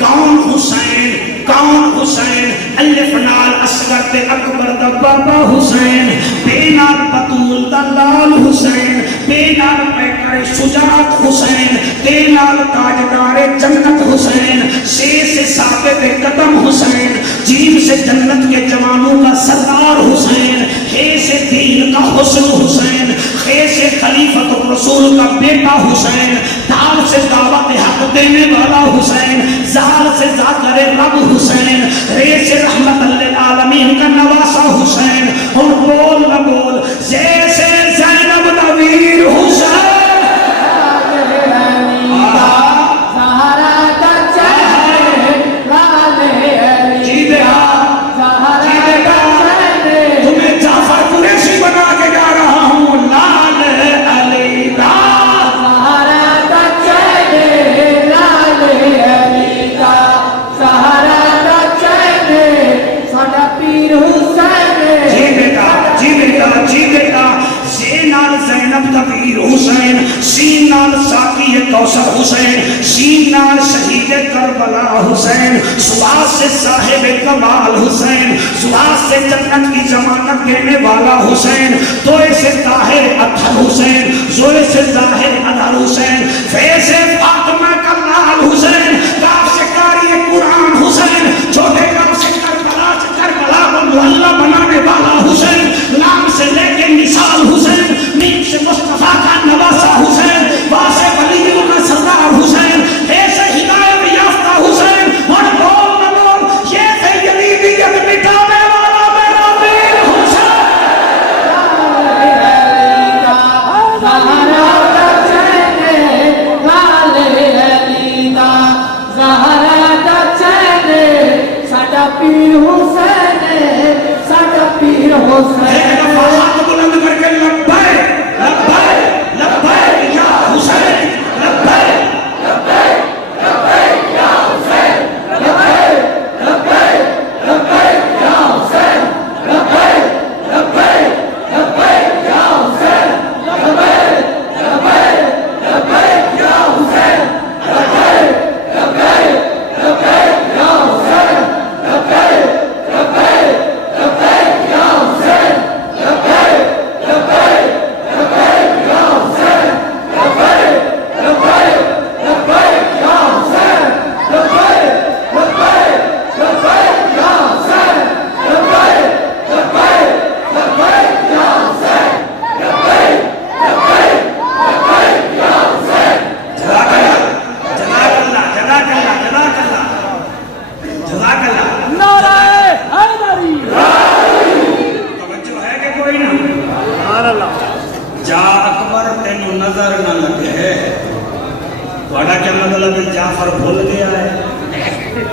کون حسین؟ کون حسین؟ الف نال اصغر تے اکبر دا بابا حسین، بے نال بطول دا لال حسین، بے نال پیکر شجاعت حسین، بے نال تاجدار جنت حسین، سے ثابت قدم حسین، جیم سے جنت کے جوانوں کا سردار حسین، ہے سے دین کا حسن حسین، ہے سے خلیفۃ الرسول کا بیٹا حسین، دال سے دعوت حق دینے والا حسین، زال سے ذاکر رب حسین، رے سے رحمت للعالمین کا نواسا حسین. اور بول نہ بول جیسے زینب نویر حسین. زہرا دا چین، لال علی دا زہرا دا چین. تمہیں جعفر قریشی بنا کے جا رہا ہوں. لال علی دا زہرا دا چین، لال علی دا زہرا دا چین. ساڈا پیر حسین. جی بیٹا، جی بیٹا، جی بیٹا. کوثر حسین، سین نال شہید کربلا حسین، سباس سے صاحب کمال حسین، سباس سے جنت کی ضمانت دینے والا حسین، توئے سے طاہر اطہر حسین، زوئے سے ظاہر اظہر حسین، فیض سے فاطمہ کا لال حسین، کاف سے قاری قرآن حسین، چھوٹے کاف سے کربلا کو معلّہ بنانے والا حسین، لام سے لے کے مثال حسین، میم سے مصطفیٰ کا نواسا حسین، با سے ولیوں کا سردار حسین، اے سے ہدایت یافتہ حسین، اور بول نہ بول یہ تھے یزیدیت مٹانے والا میرا پیر حسین۔ پیر حسین ساڈا پیر حسین، ایک دفعہ ہاتھ بلند کر کے لبیک لبیک لبیک یا حسین، لبیک لبیک لبیک یا حسین، لبیک لبیک لبیک یا حسین، لبیک لبیک لبیک یا حسین، لبیک لبیک لبیک یا حسین، لبیک لبیک لبیک یا حسین، لبیک جا اکبر تینوں نظر نہ لگے، تھوڑا کیا مطلب ہے؟ جعفر بھول گیا ہے،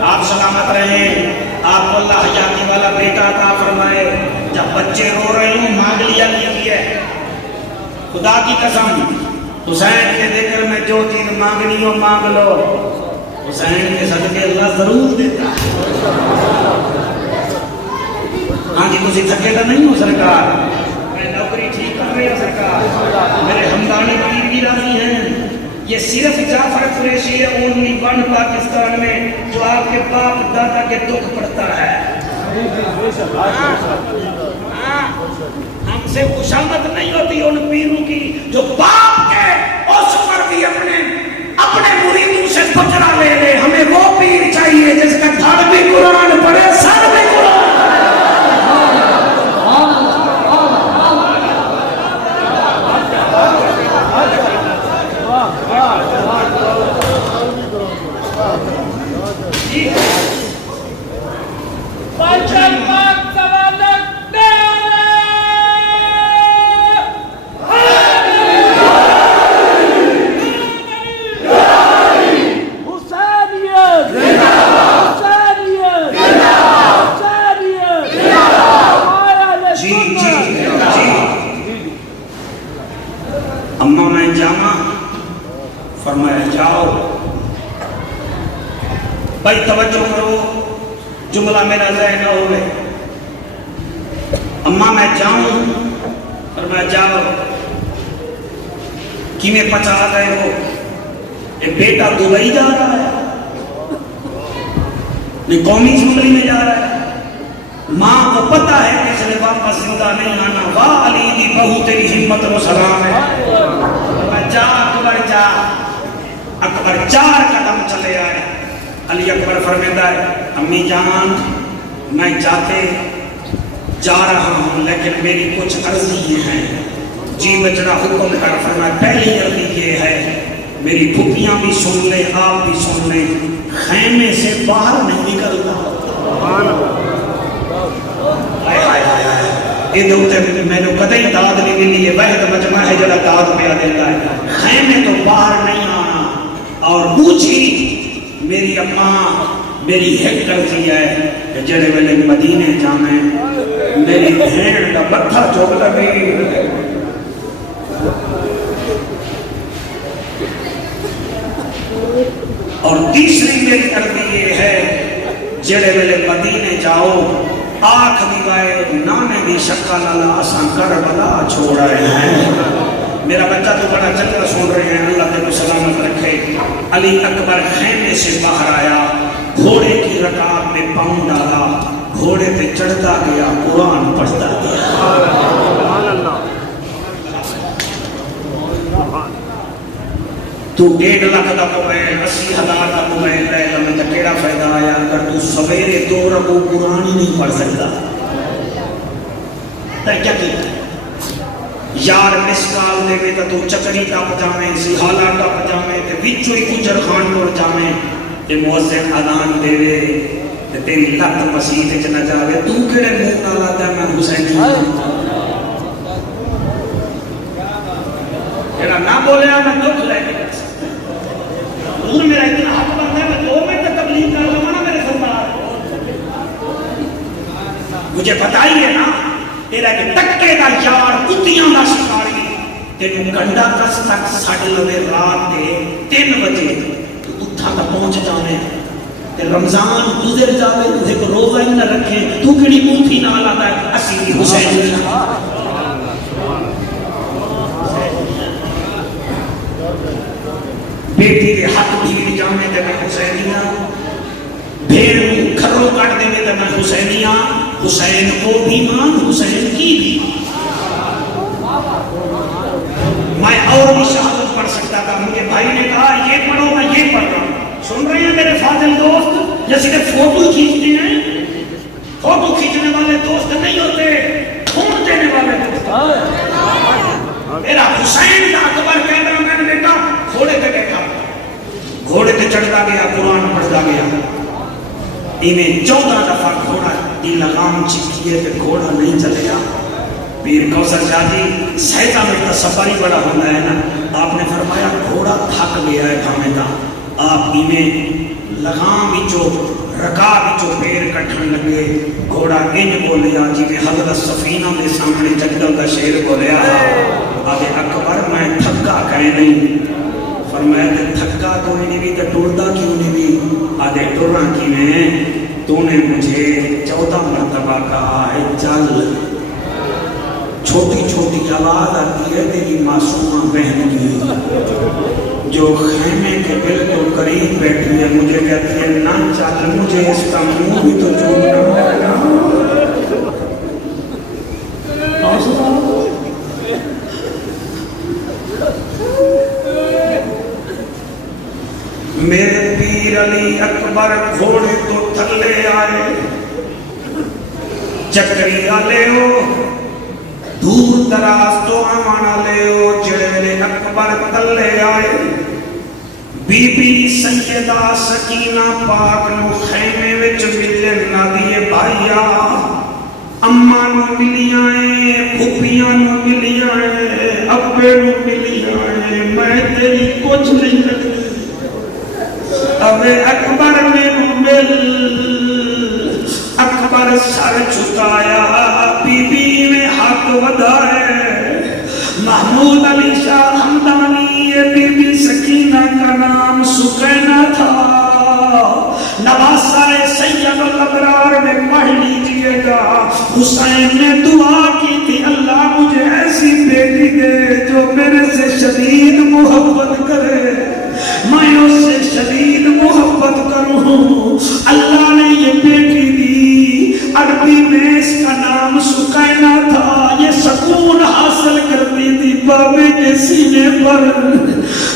آپ سلامت رہیں، آپ کو اللہ حیاتی والا بیٹا عطا فرمائے، جب بچے رو رہے ہوں مانگ لیا کیجئے، خدا کی قسم حسین کے ذکر میں جو چیز مانگنی ہو مانگ لو، حسین کے صدقے اللہ ضرور دیتا ہے۔ ہاں جی تسی تھکے تو نہیں ہو سرکار؟ نوکری ٹھیک کر رہے ہیں سرکار، میرے ہمدان پیر بھی راضی ہیں، یہ صرف جعفر قریشی ہے اونلی ون پاکستان میں جو آپ کے باپ دادا کے دکھ پڑتا ہے۔ ہم سے خوشامد نہیں ہوتی ان پیروں کی جو باپ کے اس پر بھی اپنے مریدوں سے بکرا لے لے، ہمیں وہ پیر چاہیے جس کا دھڑ بھی قرآن پڑھے سر بھی قرآن۔ اماں میں جاما فرمایا جاؤ، بھائی توجہ کرو جملہ میرا ذہن نہ ہوئے، اماں میں جاؤں فرمایا جاؤ، کیویں پچا رہے ہو؟ یہ بیٹا دبئی جا رہا ہے، نہیں قومی اسمبلی میں جا رہا ہے، ماں کو پتہ ہے کہ اس نے واپس زندہ نہیں آنا، واہ علی دی بہو تیری ہمت و سلام ہے، جا اکبر جا، اکبر 4 قدم چلے آئے، علی اکبر فرمیدہ ہے امی جان میں جاتے جا رہا ہوں لیکن میری کچھ عرضی ہیں، جی بچڑا حکم کر، فرمایا پہلی عرضی یہ ہے میری پھپھیاں بھی سن لیں آپ بھی سن لیں، خیمے سے باہر نہیں نکلتا۔ یہ دوتے میں نے قدئی داد نہیں ملی ہے، وحد مجمع ہے جڑا داد پہ دیتا ہے، خیمے تو باہر نہیں آنا۔ اور دوسری میری اماں میری ایک کرتی ہے کہ جڑے ویلے مدینے جانے میری بہن کا متھا چوک لگی، اور تیسری میری کرتی یہ ہے جڑے ویلے مدینے جاؤ آنکھ دیوائے نانے دی شکل اللہ آسان کربلا چھوڑ رہے ہیں، میرا بچہ تو بڑا چنگا سن رہے ہیں، اللہ تیرے کو سلامت رکھے۔ علی اکبر خیمے سے باہر آیا، گھوڑے کی رکاب میں پاؤں ڈالا، گھوڑے پہ چڑھتا گیا، قرآن پڑھتا گیا۔ تو 1.5 لاکھ کا موبائل 80,000 کا موبائل لے لے تو کیڑا فائدہ آیا اگر تو سویرے 2 رکعت قرآن ہی نہیں پڑھ سکتا؟ کیا کیا یار مسکال دے میں تو چکری ٹپ جاویں، سہالا ٹپ جاویں تے وچوں ہی گجر خان ٹر جاویں تے مؤذن اذان دے تے تیری لت مسیح وچ نہ جاوے، تو کیڑے منہ نال آدا میں حسین جڑا نہ بولیا میں دکھ لے کے حضور میرا اتنا حق بنتا ہے میں 2 منٹ تبلیغ کر لوں نا میرے سرکار، مجھے پتہ ہی ہے نا تیرا کہ ٹکے دا یار کتیاں دا شکاری تینوں گنڈا کس تک ساڑھے لوے رات دے 3 بجے تو اتھا تا پہنچ جانے تے رمضان گزر جاوے تو ایک روزہ ہی نہ رکھے، تو کڑی منہ تھی نہ لاتا ہے اسی بھی حسین بیٹی کے ہاتھ بھیڑ جانے تے میں حسینیاں، بھیڑ گھروں کٹ دے تے میں حسینیاں، حسین کو بھی مان حسین کی بھی میں اور بھی شہادت پڑھ سکتا تھا، مجھے بھائی نے کہا یہ پڑھو میں یہ پڑھ رہا ہوں۔ سن رہے ہیں میرے فاضل دوست، یہ صرف فوٹو کھینچتے ہیں، فوٹو کھینچنے والے دوست نہیں ہوتے، خون دینے والے دوست۔ میرا حسین کا اکبر کیمرہ مین بیٹا گھوڑے پہ بیٹھا، گھوڑے پہ چڑھتا گیا، قرآن پڑھتا گیا، انہیں 14 دفعہ گھوڑا دی لگام چکیے پہ گھوڑا نہیں چلے گا۔ پیر کوثر شاہ جی سہتا میں تصور ہی بڑا ہوتا ہے نا، آپ نے فرمایا گھوڑا تھک گیا ہے کھانے کا، آپ انہیں لگام بچو رکا بچو پیر کٹھن لگے، گھوڑا انج بولیا جی میں حضرت سفینہ کے سامنے جنگل کا شیر بولیا، آگے اکبر میں تھکا کہیں نہیں، فرمایا کہ تھکا کوئی نہیں بھی تو ٹوڑتا کیوں نہیں بھی، آدھے ٹورا کی میں تو نے مجھے 14 مرتبہ کہا ہے چل، چھوٹی چھوٹی آواز آتی ہے تیری معصومہ بہن کی جو خیمے کے بالکل قریب بیٹھی ہے، مجھے کہتی ہے نہ چل مجھے اس کا منہ بھی تو چومنا ہوگا۔ میرے پیر علی اکبر گھوڑے تو تھلے آئے، چکری آلے ہو دور دراز تو امان آلے ہو، جڑے اکبر تھلے آئے، بی بی سیدہ سکینہ پاک نو خیمے وچ ملن نہ دیے بھائیا، اماں نو ملی آئے، پھوپیاں نو ملی آئے، ابے نو ملی آئے، میں تیری کچھ نہیں لگی، اب اکبر میں مل، اکبر سر چھکایا، بی بی میں ہاتھ ودائے، محمود علی شاہ ہمدانی یہ بی بی سکینہ کا نام سکینہ تھا، نواسہ سید الابرار میں پڑھ لیجئے گا، حسین نے دعا کی تھی اللہ مجھے ایسی بیٹی دے جو میرے سے شدید محبت کرے، میں اس سے شدید محبت کروں، اللہ نے یہ بیٹی دی، عربی میں اس کا نام سکینہ تھا، یہ سکون حاصل کرتی تھی بابے کے سینے پر،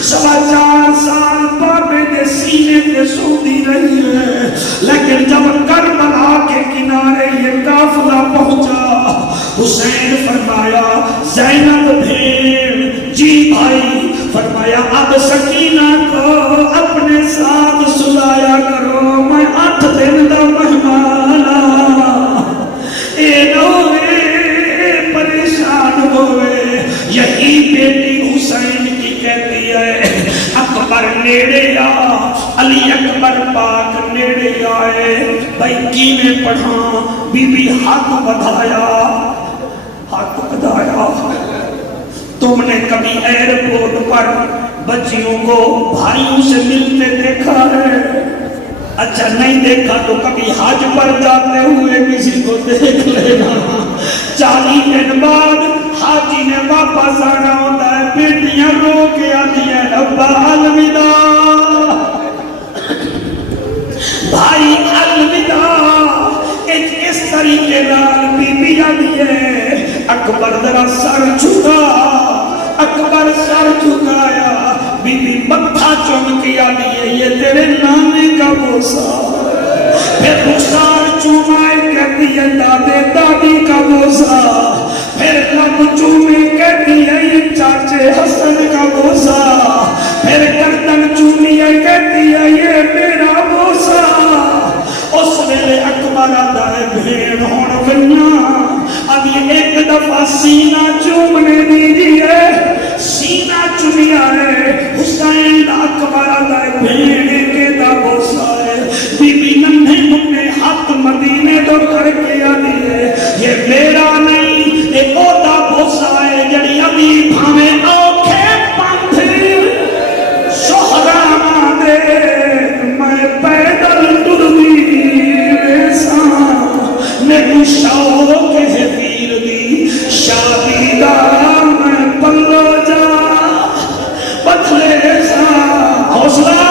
4.25 سال بابے کے سینے پہ سوتی رہی ہے، لیکن جب کربلا کے کنارے یہ قافلہ پہنچا، حسین فرمایا زینب بھیڑ جی بھائی، فرمایا اب سکینہ کو اپنے ساتھ سلایا کرو، میں 8 دن دا مہمان، اے نوے پریشان ہوئے، یہی بیٹی حسین کی کہتی ہے اکبر نیڑے آ، علی اکبر پاک نیڑے آئے، بھائی کی میں پڑھا، بی بی ہاتھ بدھایا، ہاتھ بدھایا، تم نے کبھی ایئرپورٹ پر بچیوں کو بھائیوں سے ملتے دیکھا ہے؟ اچھا نہیں دیکھا تو کبھی حج پر جاتے ہوئے کسی کو دیکھ لینا، 40 دن بعد حاجی نے واپس آنا ہوتا ہے، بیٹیاں رو کے آتی ہیں ابا الوداع، بھائی الوداع، اس طریقے نال بی بی آتی ہے اکبر ذرا سر جھکا، اکبر سر جھکایا، بی بی متھا چوم کے آتی ہے یہ تیرے نانے کا بوسہ، پھر رخسار چومائے کہتی ہے دادے دادی کا بوسہ، پھر لب چومے کہتی ہے یہ چاچے حسن کا بوسہ، پھر گردن چومی ہے کہتی ہے یہ میرا بوسہ۔ اس ویلے اکبر آتا ہے بھیڑ ہون ونیا، اب یہ ایک دفعہ سینہ چومنے دیجئے، سینہ چومیا ہے حسین اکبر آتا ہے بھیڑ کے دا بوسہ ہے، بی بی ننھے ننھے ہاتھ مدینے تو کر کے آتی ہے یہ میرا نہیں ایک اودا بوسہ ہے جڑی ابھی بھامے اوکھے پانتھے شہرامہ دے میں پیدل ٹردی ویساں میری شوق ہے پیر دی شادی دا میں پلو جا پتھلے سا حوصلہ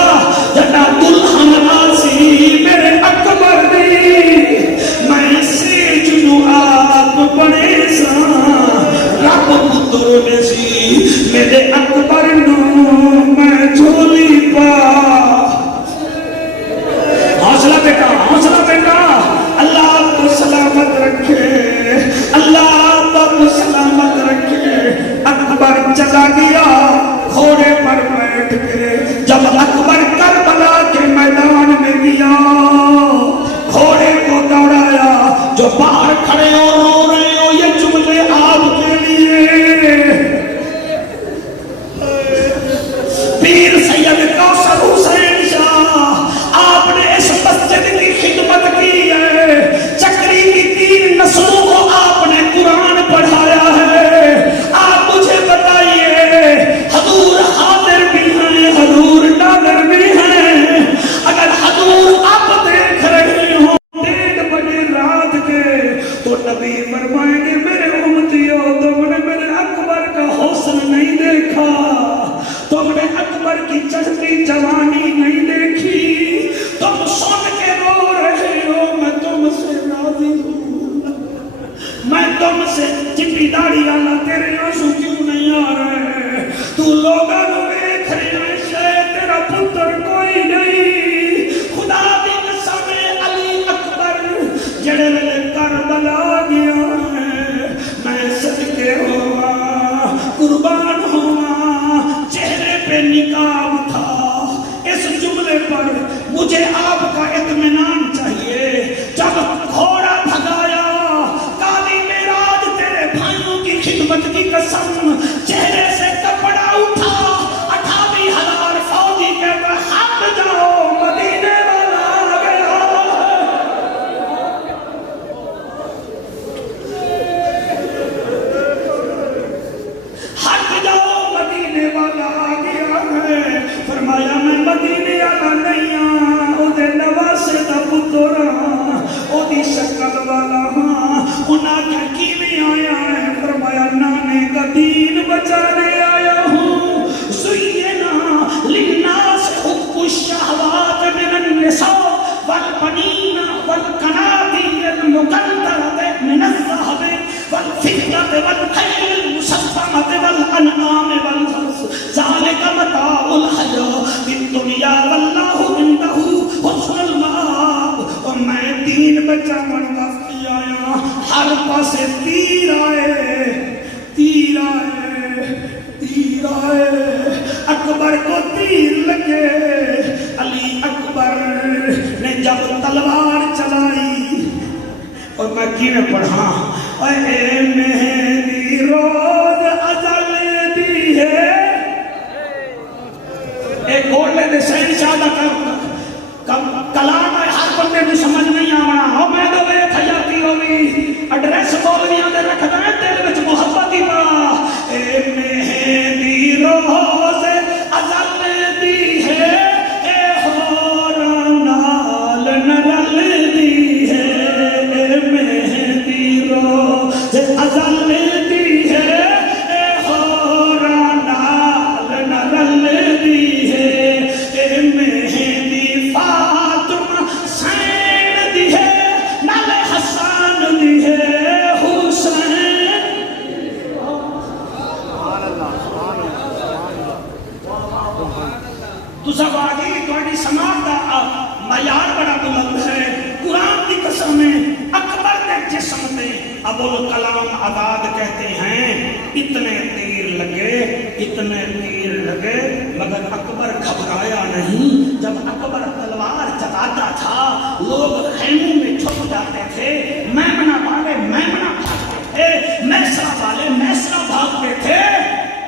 جنا دلہن آسی میرے اکبر دی میں سیج نو آپ بڑے سا رب پتر میں سی میرے اکبر نو میں جھولی پا۔ حوصلہ بیٹا اللہ آپ کو سلامت رکھے، اللہ آپ کو سلامت رکھے۔ اکبر چلا گیا گھوڑے پر بیٹھ کے، جب اکبر کربلا کے میدان میں گیا گھوڑے کو دوڑایا، جو باہر کھڑے ہو رو رہے ہو یہ جملے آپ کے لیے، پیر سید کوثر حسین شاہ آپ نے اس مسجد کی خدمت کی ہے، چکری کی 3 نسلوں کو آپ نے قرآن پڑھایا ہے۔ آپ مجھے بتائیے حضور حاضر بھی ہیں حضور ناظر بھی ہیں، اگر حضور آپ دیکھ رہے ہوں 1:30 بجے رات کے تو نبی فرمائیں گے میرے امتیوں تم نے میرے اکبر کا حسن نہیں دیکھا، تم نے اکبر کی چڑھتی جوانی نہیں دیکھی، تم سن کے رو رہے ہو، میں تم سے راضی ہوں، میں تم سے چٹی داڑھی والا تیرے آنسو کیوں نہیں آ رہے، تو لوگاں نو دیکھ رہے ہیں شاید تیرا پتر کوئی نہیں، خدا دی قسم علی اکبر جڑے ویلے کربلا گیا ہے میں صدقے ہوا قربان ہوا، چہرے پہ نقاب تھا، اس جملے پر مجھے آپ کا اطمینان چاہیے، جب گھوڑا بھگایا کالی معراج تیرے بھائیوں کی خدمت کی قسم چہرے سے کپڑا اٹھا، 28,000 فوجی کہتا ہٹ جاؤ مدینے والا آ گیا، ہٹ جاؤ مدینے والا آ گیا ہے، فرمایا میں مدینے والا نہیں ہاں، او دے نواسے دا پتر ہاں، او دی شکل والا ہاں، انہاں کیا کیویں آیا ہے، فرمایا نانے کا دین بچانے آیا ہوں، زینا للناس حب الشہوات من النساء والبنین والقناطیر المقنطرۃ من الذهب والفضة والخيل المسومة والأنعام والحرث ذلك متاع الحیاۃ الدنیا واللہ عنده حسن المآب۔ اور میں دین بچاون واسطے آیا، ہر پاسے تیر آئے تیر آئے تیر آئے، اکبر کو تیر لگے، علی اکبر نے جب تلوار چلائی، اور میں کیویں پڑھا اے مہندی روز ازل دی ہے، ایک گھوڑے دے شہنشاہ دا کلام ہے، ہر بندے نوں سمجھ نہیں آونا، ہو میں دو ویکھ جاتی ہوئی ایڈریس مولویاں دے رکھدا ہے دل وچ محبت ہی پا، اے مہندی روز ازل دی ہے، اے ہور نال نرل دی ہے، اے مہندی روز ازل دی ہے، اے ہور نال تساواجی تھوڑی سماعت دا معیار بڑا بلند ہے. قرآن کی قسم ہے اکبر کے جسم تے ابوالکلام آباد کہتے ہیں اتنے تیر لگے مگر اکبر گھبرایا نہیں. جب اکبر تلوار چلاتا تھا لوگ خیموں میں چھپ جاتے تھے. میمنہ والے میمنہ بھاگتے تھے, میسرہ والے میسرہ بھاگتے تھے,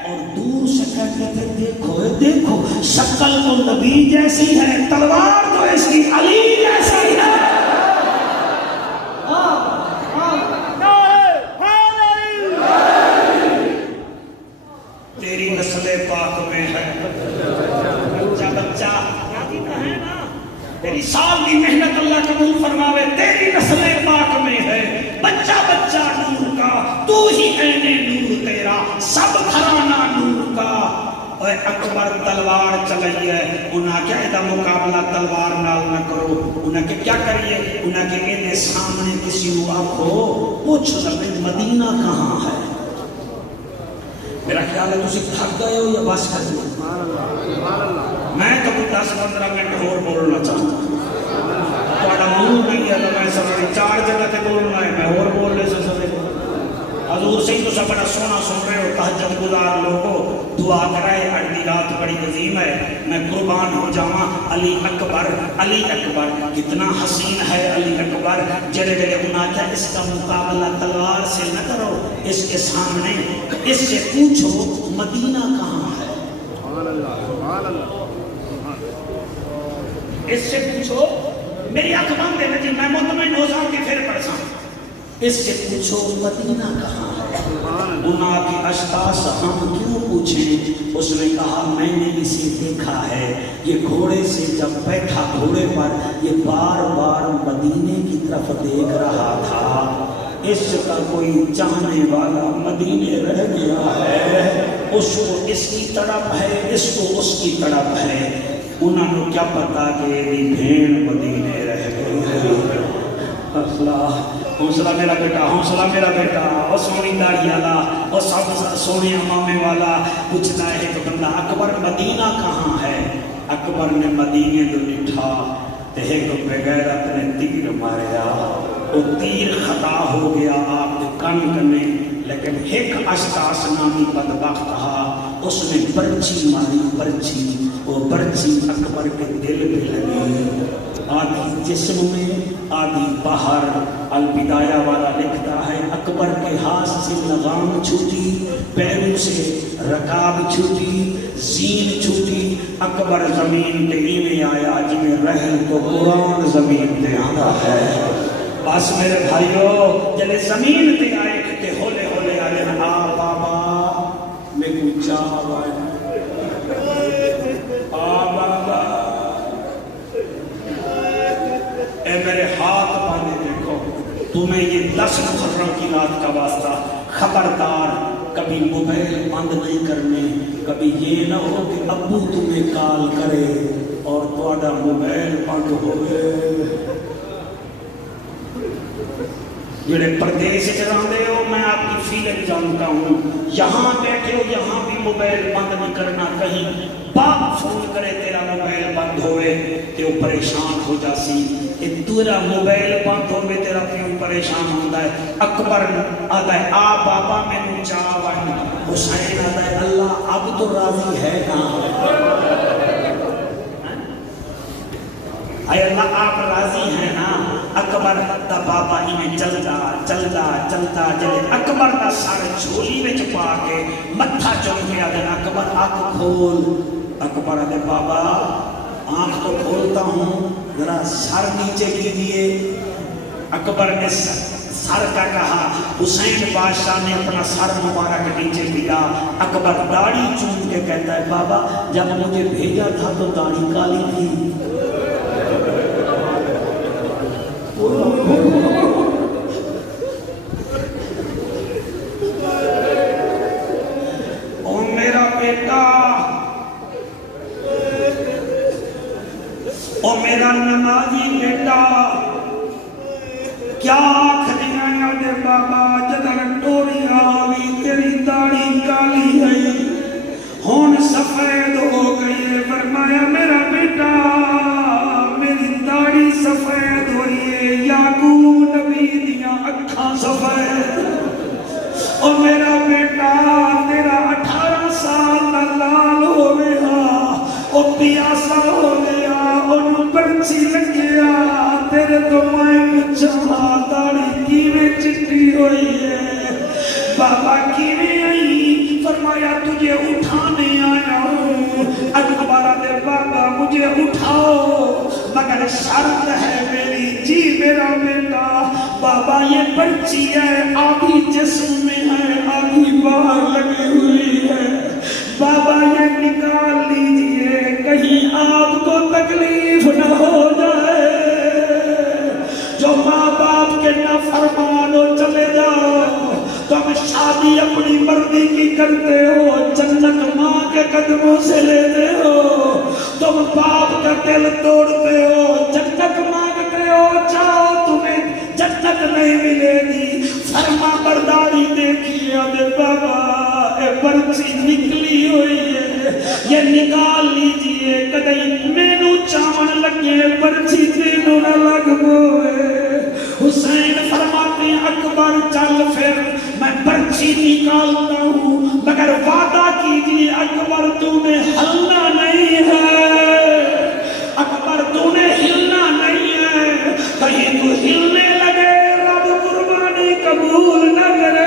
اور دور سے کہتے تھے دیکھو شکل تو نبی جیسی ہے, تلوار تو اس کی علی جیسی ہے. تیری نسل پاک میں ہے بچہ ہے نا, تیری سال کی محنت اللہ قبول فرماوے. تیری نسل پاک میں ہے بچہ نور کا, تو ہی عین نور تیرا, سب گھرانہ نور کا. اور اکبر تلوار چلائی ہے, انہاں کیا ایدہ مقابلہ تلوار نال نہ کرو. انہاں کیا کریے, انہاں کے ایدے سامنے کسی کو آکھو پوچھ لگے مدینہ کہاں ہے. میرا خیال ہے تسی تھک گئے ہو یا بس کر دیں. میں تو 10-15 منٹ اور بولنا چاہتا ہوں. تھوڑا منہ نہیں ہے تو میں سمجھ 4 جگہ تے بولنا ہے, میں اور بول لے سکتے. حضور سے تو سب بڑا سونا سن رہے ہو, تہجد گزار لوگوں دعا کرائے, اڑدی رات بڑی عظیم ہے. میں قربان ہو جاواں علی اکبر کتنا حسین ہے علی اکبر. جڑے انہاں کیا اس کا مقابلہ تلوار سے نہ کرو, اس کے سامنے اس سے پوچھو مدینہ کہاں ہے. اس سے پوچھو, میری آنکھ بند ہے جی, میں مطمئن ہو جاؤں کہ پھر پریشان. اس سے پوچھو مدینہ کہاں ہے. انہاں کی اشخاص ہم کیوں پوچھیں. اس نے کہا میں نے اسے دیکھا ہے, یہ گھوڑے سے جب بیٹھا گھوڑے پر یہ بار بار مدینے کی طرف دیکھ رہا تھا. اس کا کوئی چاہنے والا مدینے رہ گیا ہے, اس کو اس کی طرف ہے, اس کو اس کی طرف ہے. انہوں نے کیا پتا کہ یہ بھین مدینے رہ گئی ہے. حوصلہ میرا بیٹا, اور سونی داڑھی والا, اور سب سونے امامے والا پوچھتا ہے کہ بندہ اکبر مدینہ کہاں ہے. اکبر نے مدینے تو لٹھا تے ایک بغیرت نے تیر ماریا, وہ تیر خطا ہو گیا آپ کے کن کنے, لیکن ایک اشخاص نامی بدبخت تھا, اس نے برچی ماری, وہ برچی اکبر کے دل پہ لگی, آدھی جسم میں آدھی باہر. البدایہ والا لکھتا ہے اکبر کے ہاتھ سے لگام چھوٹی, پیروں سے رکاب چھوٹی, زین چھوٹی. اکبر زمین تے میں آیا جی میں رحل تو قرآن زمین تے آنا ہے. بس میرے بھائیو جلے زمین تے آئے تے ہولے ہولے آئے آ بابا میں کو چاہ آئے, آ بابا اے میرے ہاتھ پانے دیکھو. تمہیں یہ 10 محرم کی رات کا واسطہ خبردار, کبھی موبائل بند نہیں کرنے. کبھی یہ نہ ہو کہ ابو تمہیں کال کرے اور تھوڑا موبائل بند ہوئے. جڑے پردیش چلاندے ہو میں آپ کی فیلنگ جانتا ہوں, یہاں بیٹھے ہو یہاں بھی موبائل بند نہیں کرنا. کہیں باپ فون کرے تیرا موبائل بند ہوئے تے وہ پریشان ہو جاسی. تیرا موبائل بند ہوئے تیرا پیوں پریشان ہوتا ہے. اکبر آتا ہے آ بابا میں نے چاون. حسین آتا ہے اللہ اب تو راضی ہے نا, اے اللہ آپ راضی ہیں نا. اکبر دا بابا ہی میں چلتا جلے اکبر دا سر جھولی میں چھپا کے متھا چل گیا دے اکبر آنکھ کھول. اکبر دے بابا آنکھ تو کھولتا ہوں, ذرا سر نیچے کیجئے. اکبر نے سر کا کہا. حسین بادشاہ نے اپنا سر مبارک نیچے دیا. اکبر داڑھی چوم کے کہتا ہے بابا جب مجھے بھیجا تھا تو داڑھی کالی تھی. او میرا بیٹا, او میرا نمازی بیٹا, کیا کھڑیاں دے بابا جدن ٹوری آوی تیری داڑھی کالی گئی ہون سفید ہو گئی ہے. فرمایا میرا داڑھی کیویں چٹی ہوئی ہے، بابا کیویں آئی؟ فرمایا تجھے اٹھانے آیا ہوں۔ اکبر دے بابا مجھے اٹھاؤ مگر شرط ہے میری، جی میرا بیٹا۔ بابا یہ پرچی ہے، آدھی جسم میں ہے آدھی باہر لگی ہوئی ہے، بابا یہ نکال لیجئے کہیں آپ کو تکلیف نہ ہو جائے۔ جو ماں باپ کے نافرمان ہو چلے جاؤ، تم شادی اپنی مرضی کی کرتے ہو، جنت ماں کے قدموں سے لیتے ہو، تم باپ کا دل توڑتے ہو، جنت مانگتے ہو، چاہو تمہیں جنت نہیں ملے گی۔ فرما برداری دیکھیے ابے بابا، اے پرچی نکلی ہوئی ہے، یہ نکال لیجئے، کدئی مینو چاون لگے پرچی تینوں نہ لگ موئے۔ حسین فرماتے ہیں اکبر چل پھر میں پرچی نکالتا ہوں، مگر وعدہ کیجئے اکبر تو نے ہلنا نہیں ہے، اکبر تو نے ہلنا نہیں ہے، کہیں تو ہلنے لگے رب قربانی قبول نہ کرے۔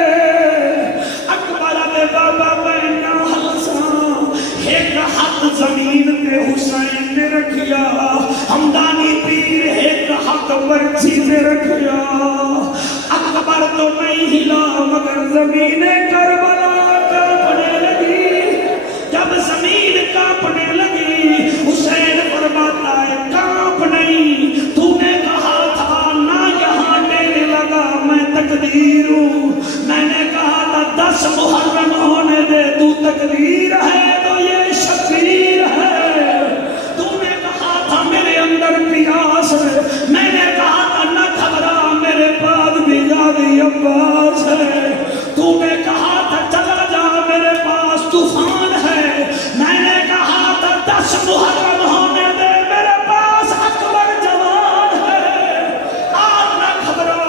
اکبر دے بابا میں نہ ہلساں، ایک ہاتھ زمین پہ حسین نے رکھیا، ہمدانی پیر ایک ہاتھ پرچی پہ رکھیا۔ اکبر تو نہیں ہلا مگر زمین کربلا کانپنے لگی، جب زمین کانپنے لگی حسین فرماتا ہے کانپ نہیں، تو نے کہا تھا نہ یہاں ڈیرے لگا میں تقدیر ہوں، میں نے کہا تھا 10 محرم ہونے دے، تو تقدیر ہے تو یہ شبیر ہے، تو نے کہا تھا میرے اندر پیاس ہے، میں نے کہا تھا نہ گھبرا میرے بعد بھی یادی عباس ہے، تو نے کہا تھا چلا جا میرے پاس طوفان ہے، میں نے کہا تھا 10 محرم ہونے دے میرے پاس اکبر جوان ہے، آج نہ گھبرا۔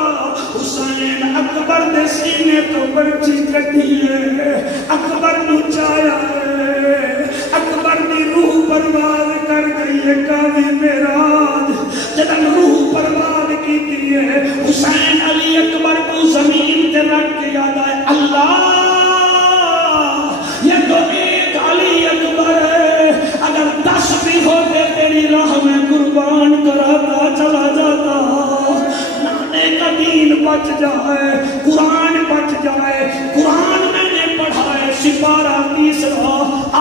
حسین اکبر دے سینے تو پرچی کٹی ہے، اکبر نو چایا ہے، اکبر دی روح برباد کر گئی ہے قاضی معراج، جدن روح برباد کی ہے حسین علی اکبر کو زمین تے رکھ کے یاد آئے اللہ یہ تو ایک علی اکبر ہے، اگر 10 بھی ہوتے تیری راہ میں قربان کراتا چلا جاتا، نانے کا دین بچ جائے، قرآن بچ جائے۔ قرآن میں نے پڑھا ہے سپارہ 30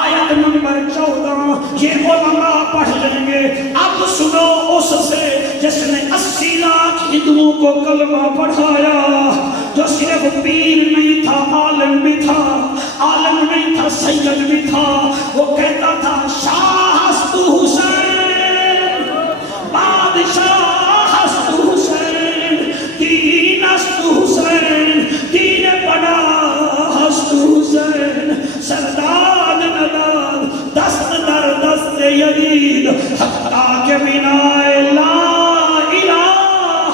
آیت نمبر 14، یہ علماء پڑھ لیں گے۔ اب سنو اس سے جس نے 80 لاکھ ہندوؤں کو کلمہ پڑھایا، جو صرف پیر نہیں تھا عالم بھی تھا، عالم نہیں تھا سید بھی تھا، وہ کہتا تھا شاہ ہست حسین، بادشاہ ہست حسین، دین ہست حسین، دین بڑا ہست حسین، سرداد نداد دست در دست یدید حتیٰ کہ بنائے لا الہ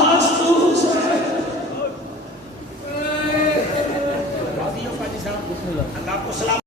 ہست حسین۔ اللہ کو سلام۔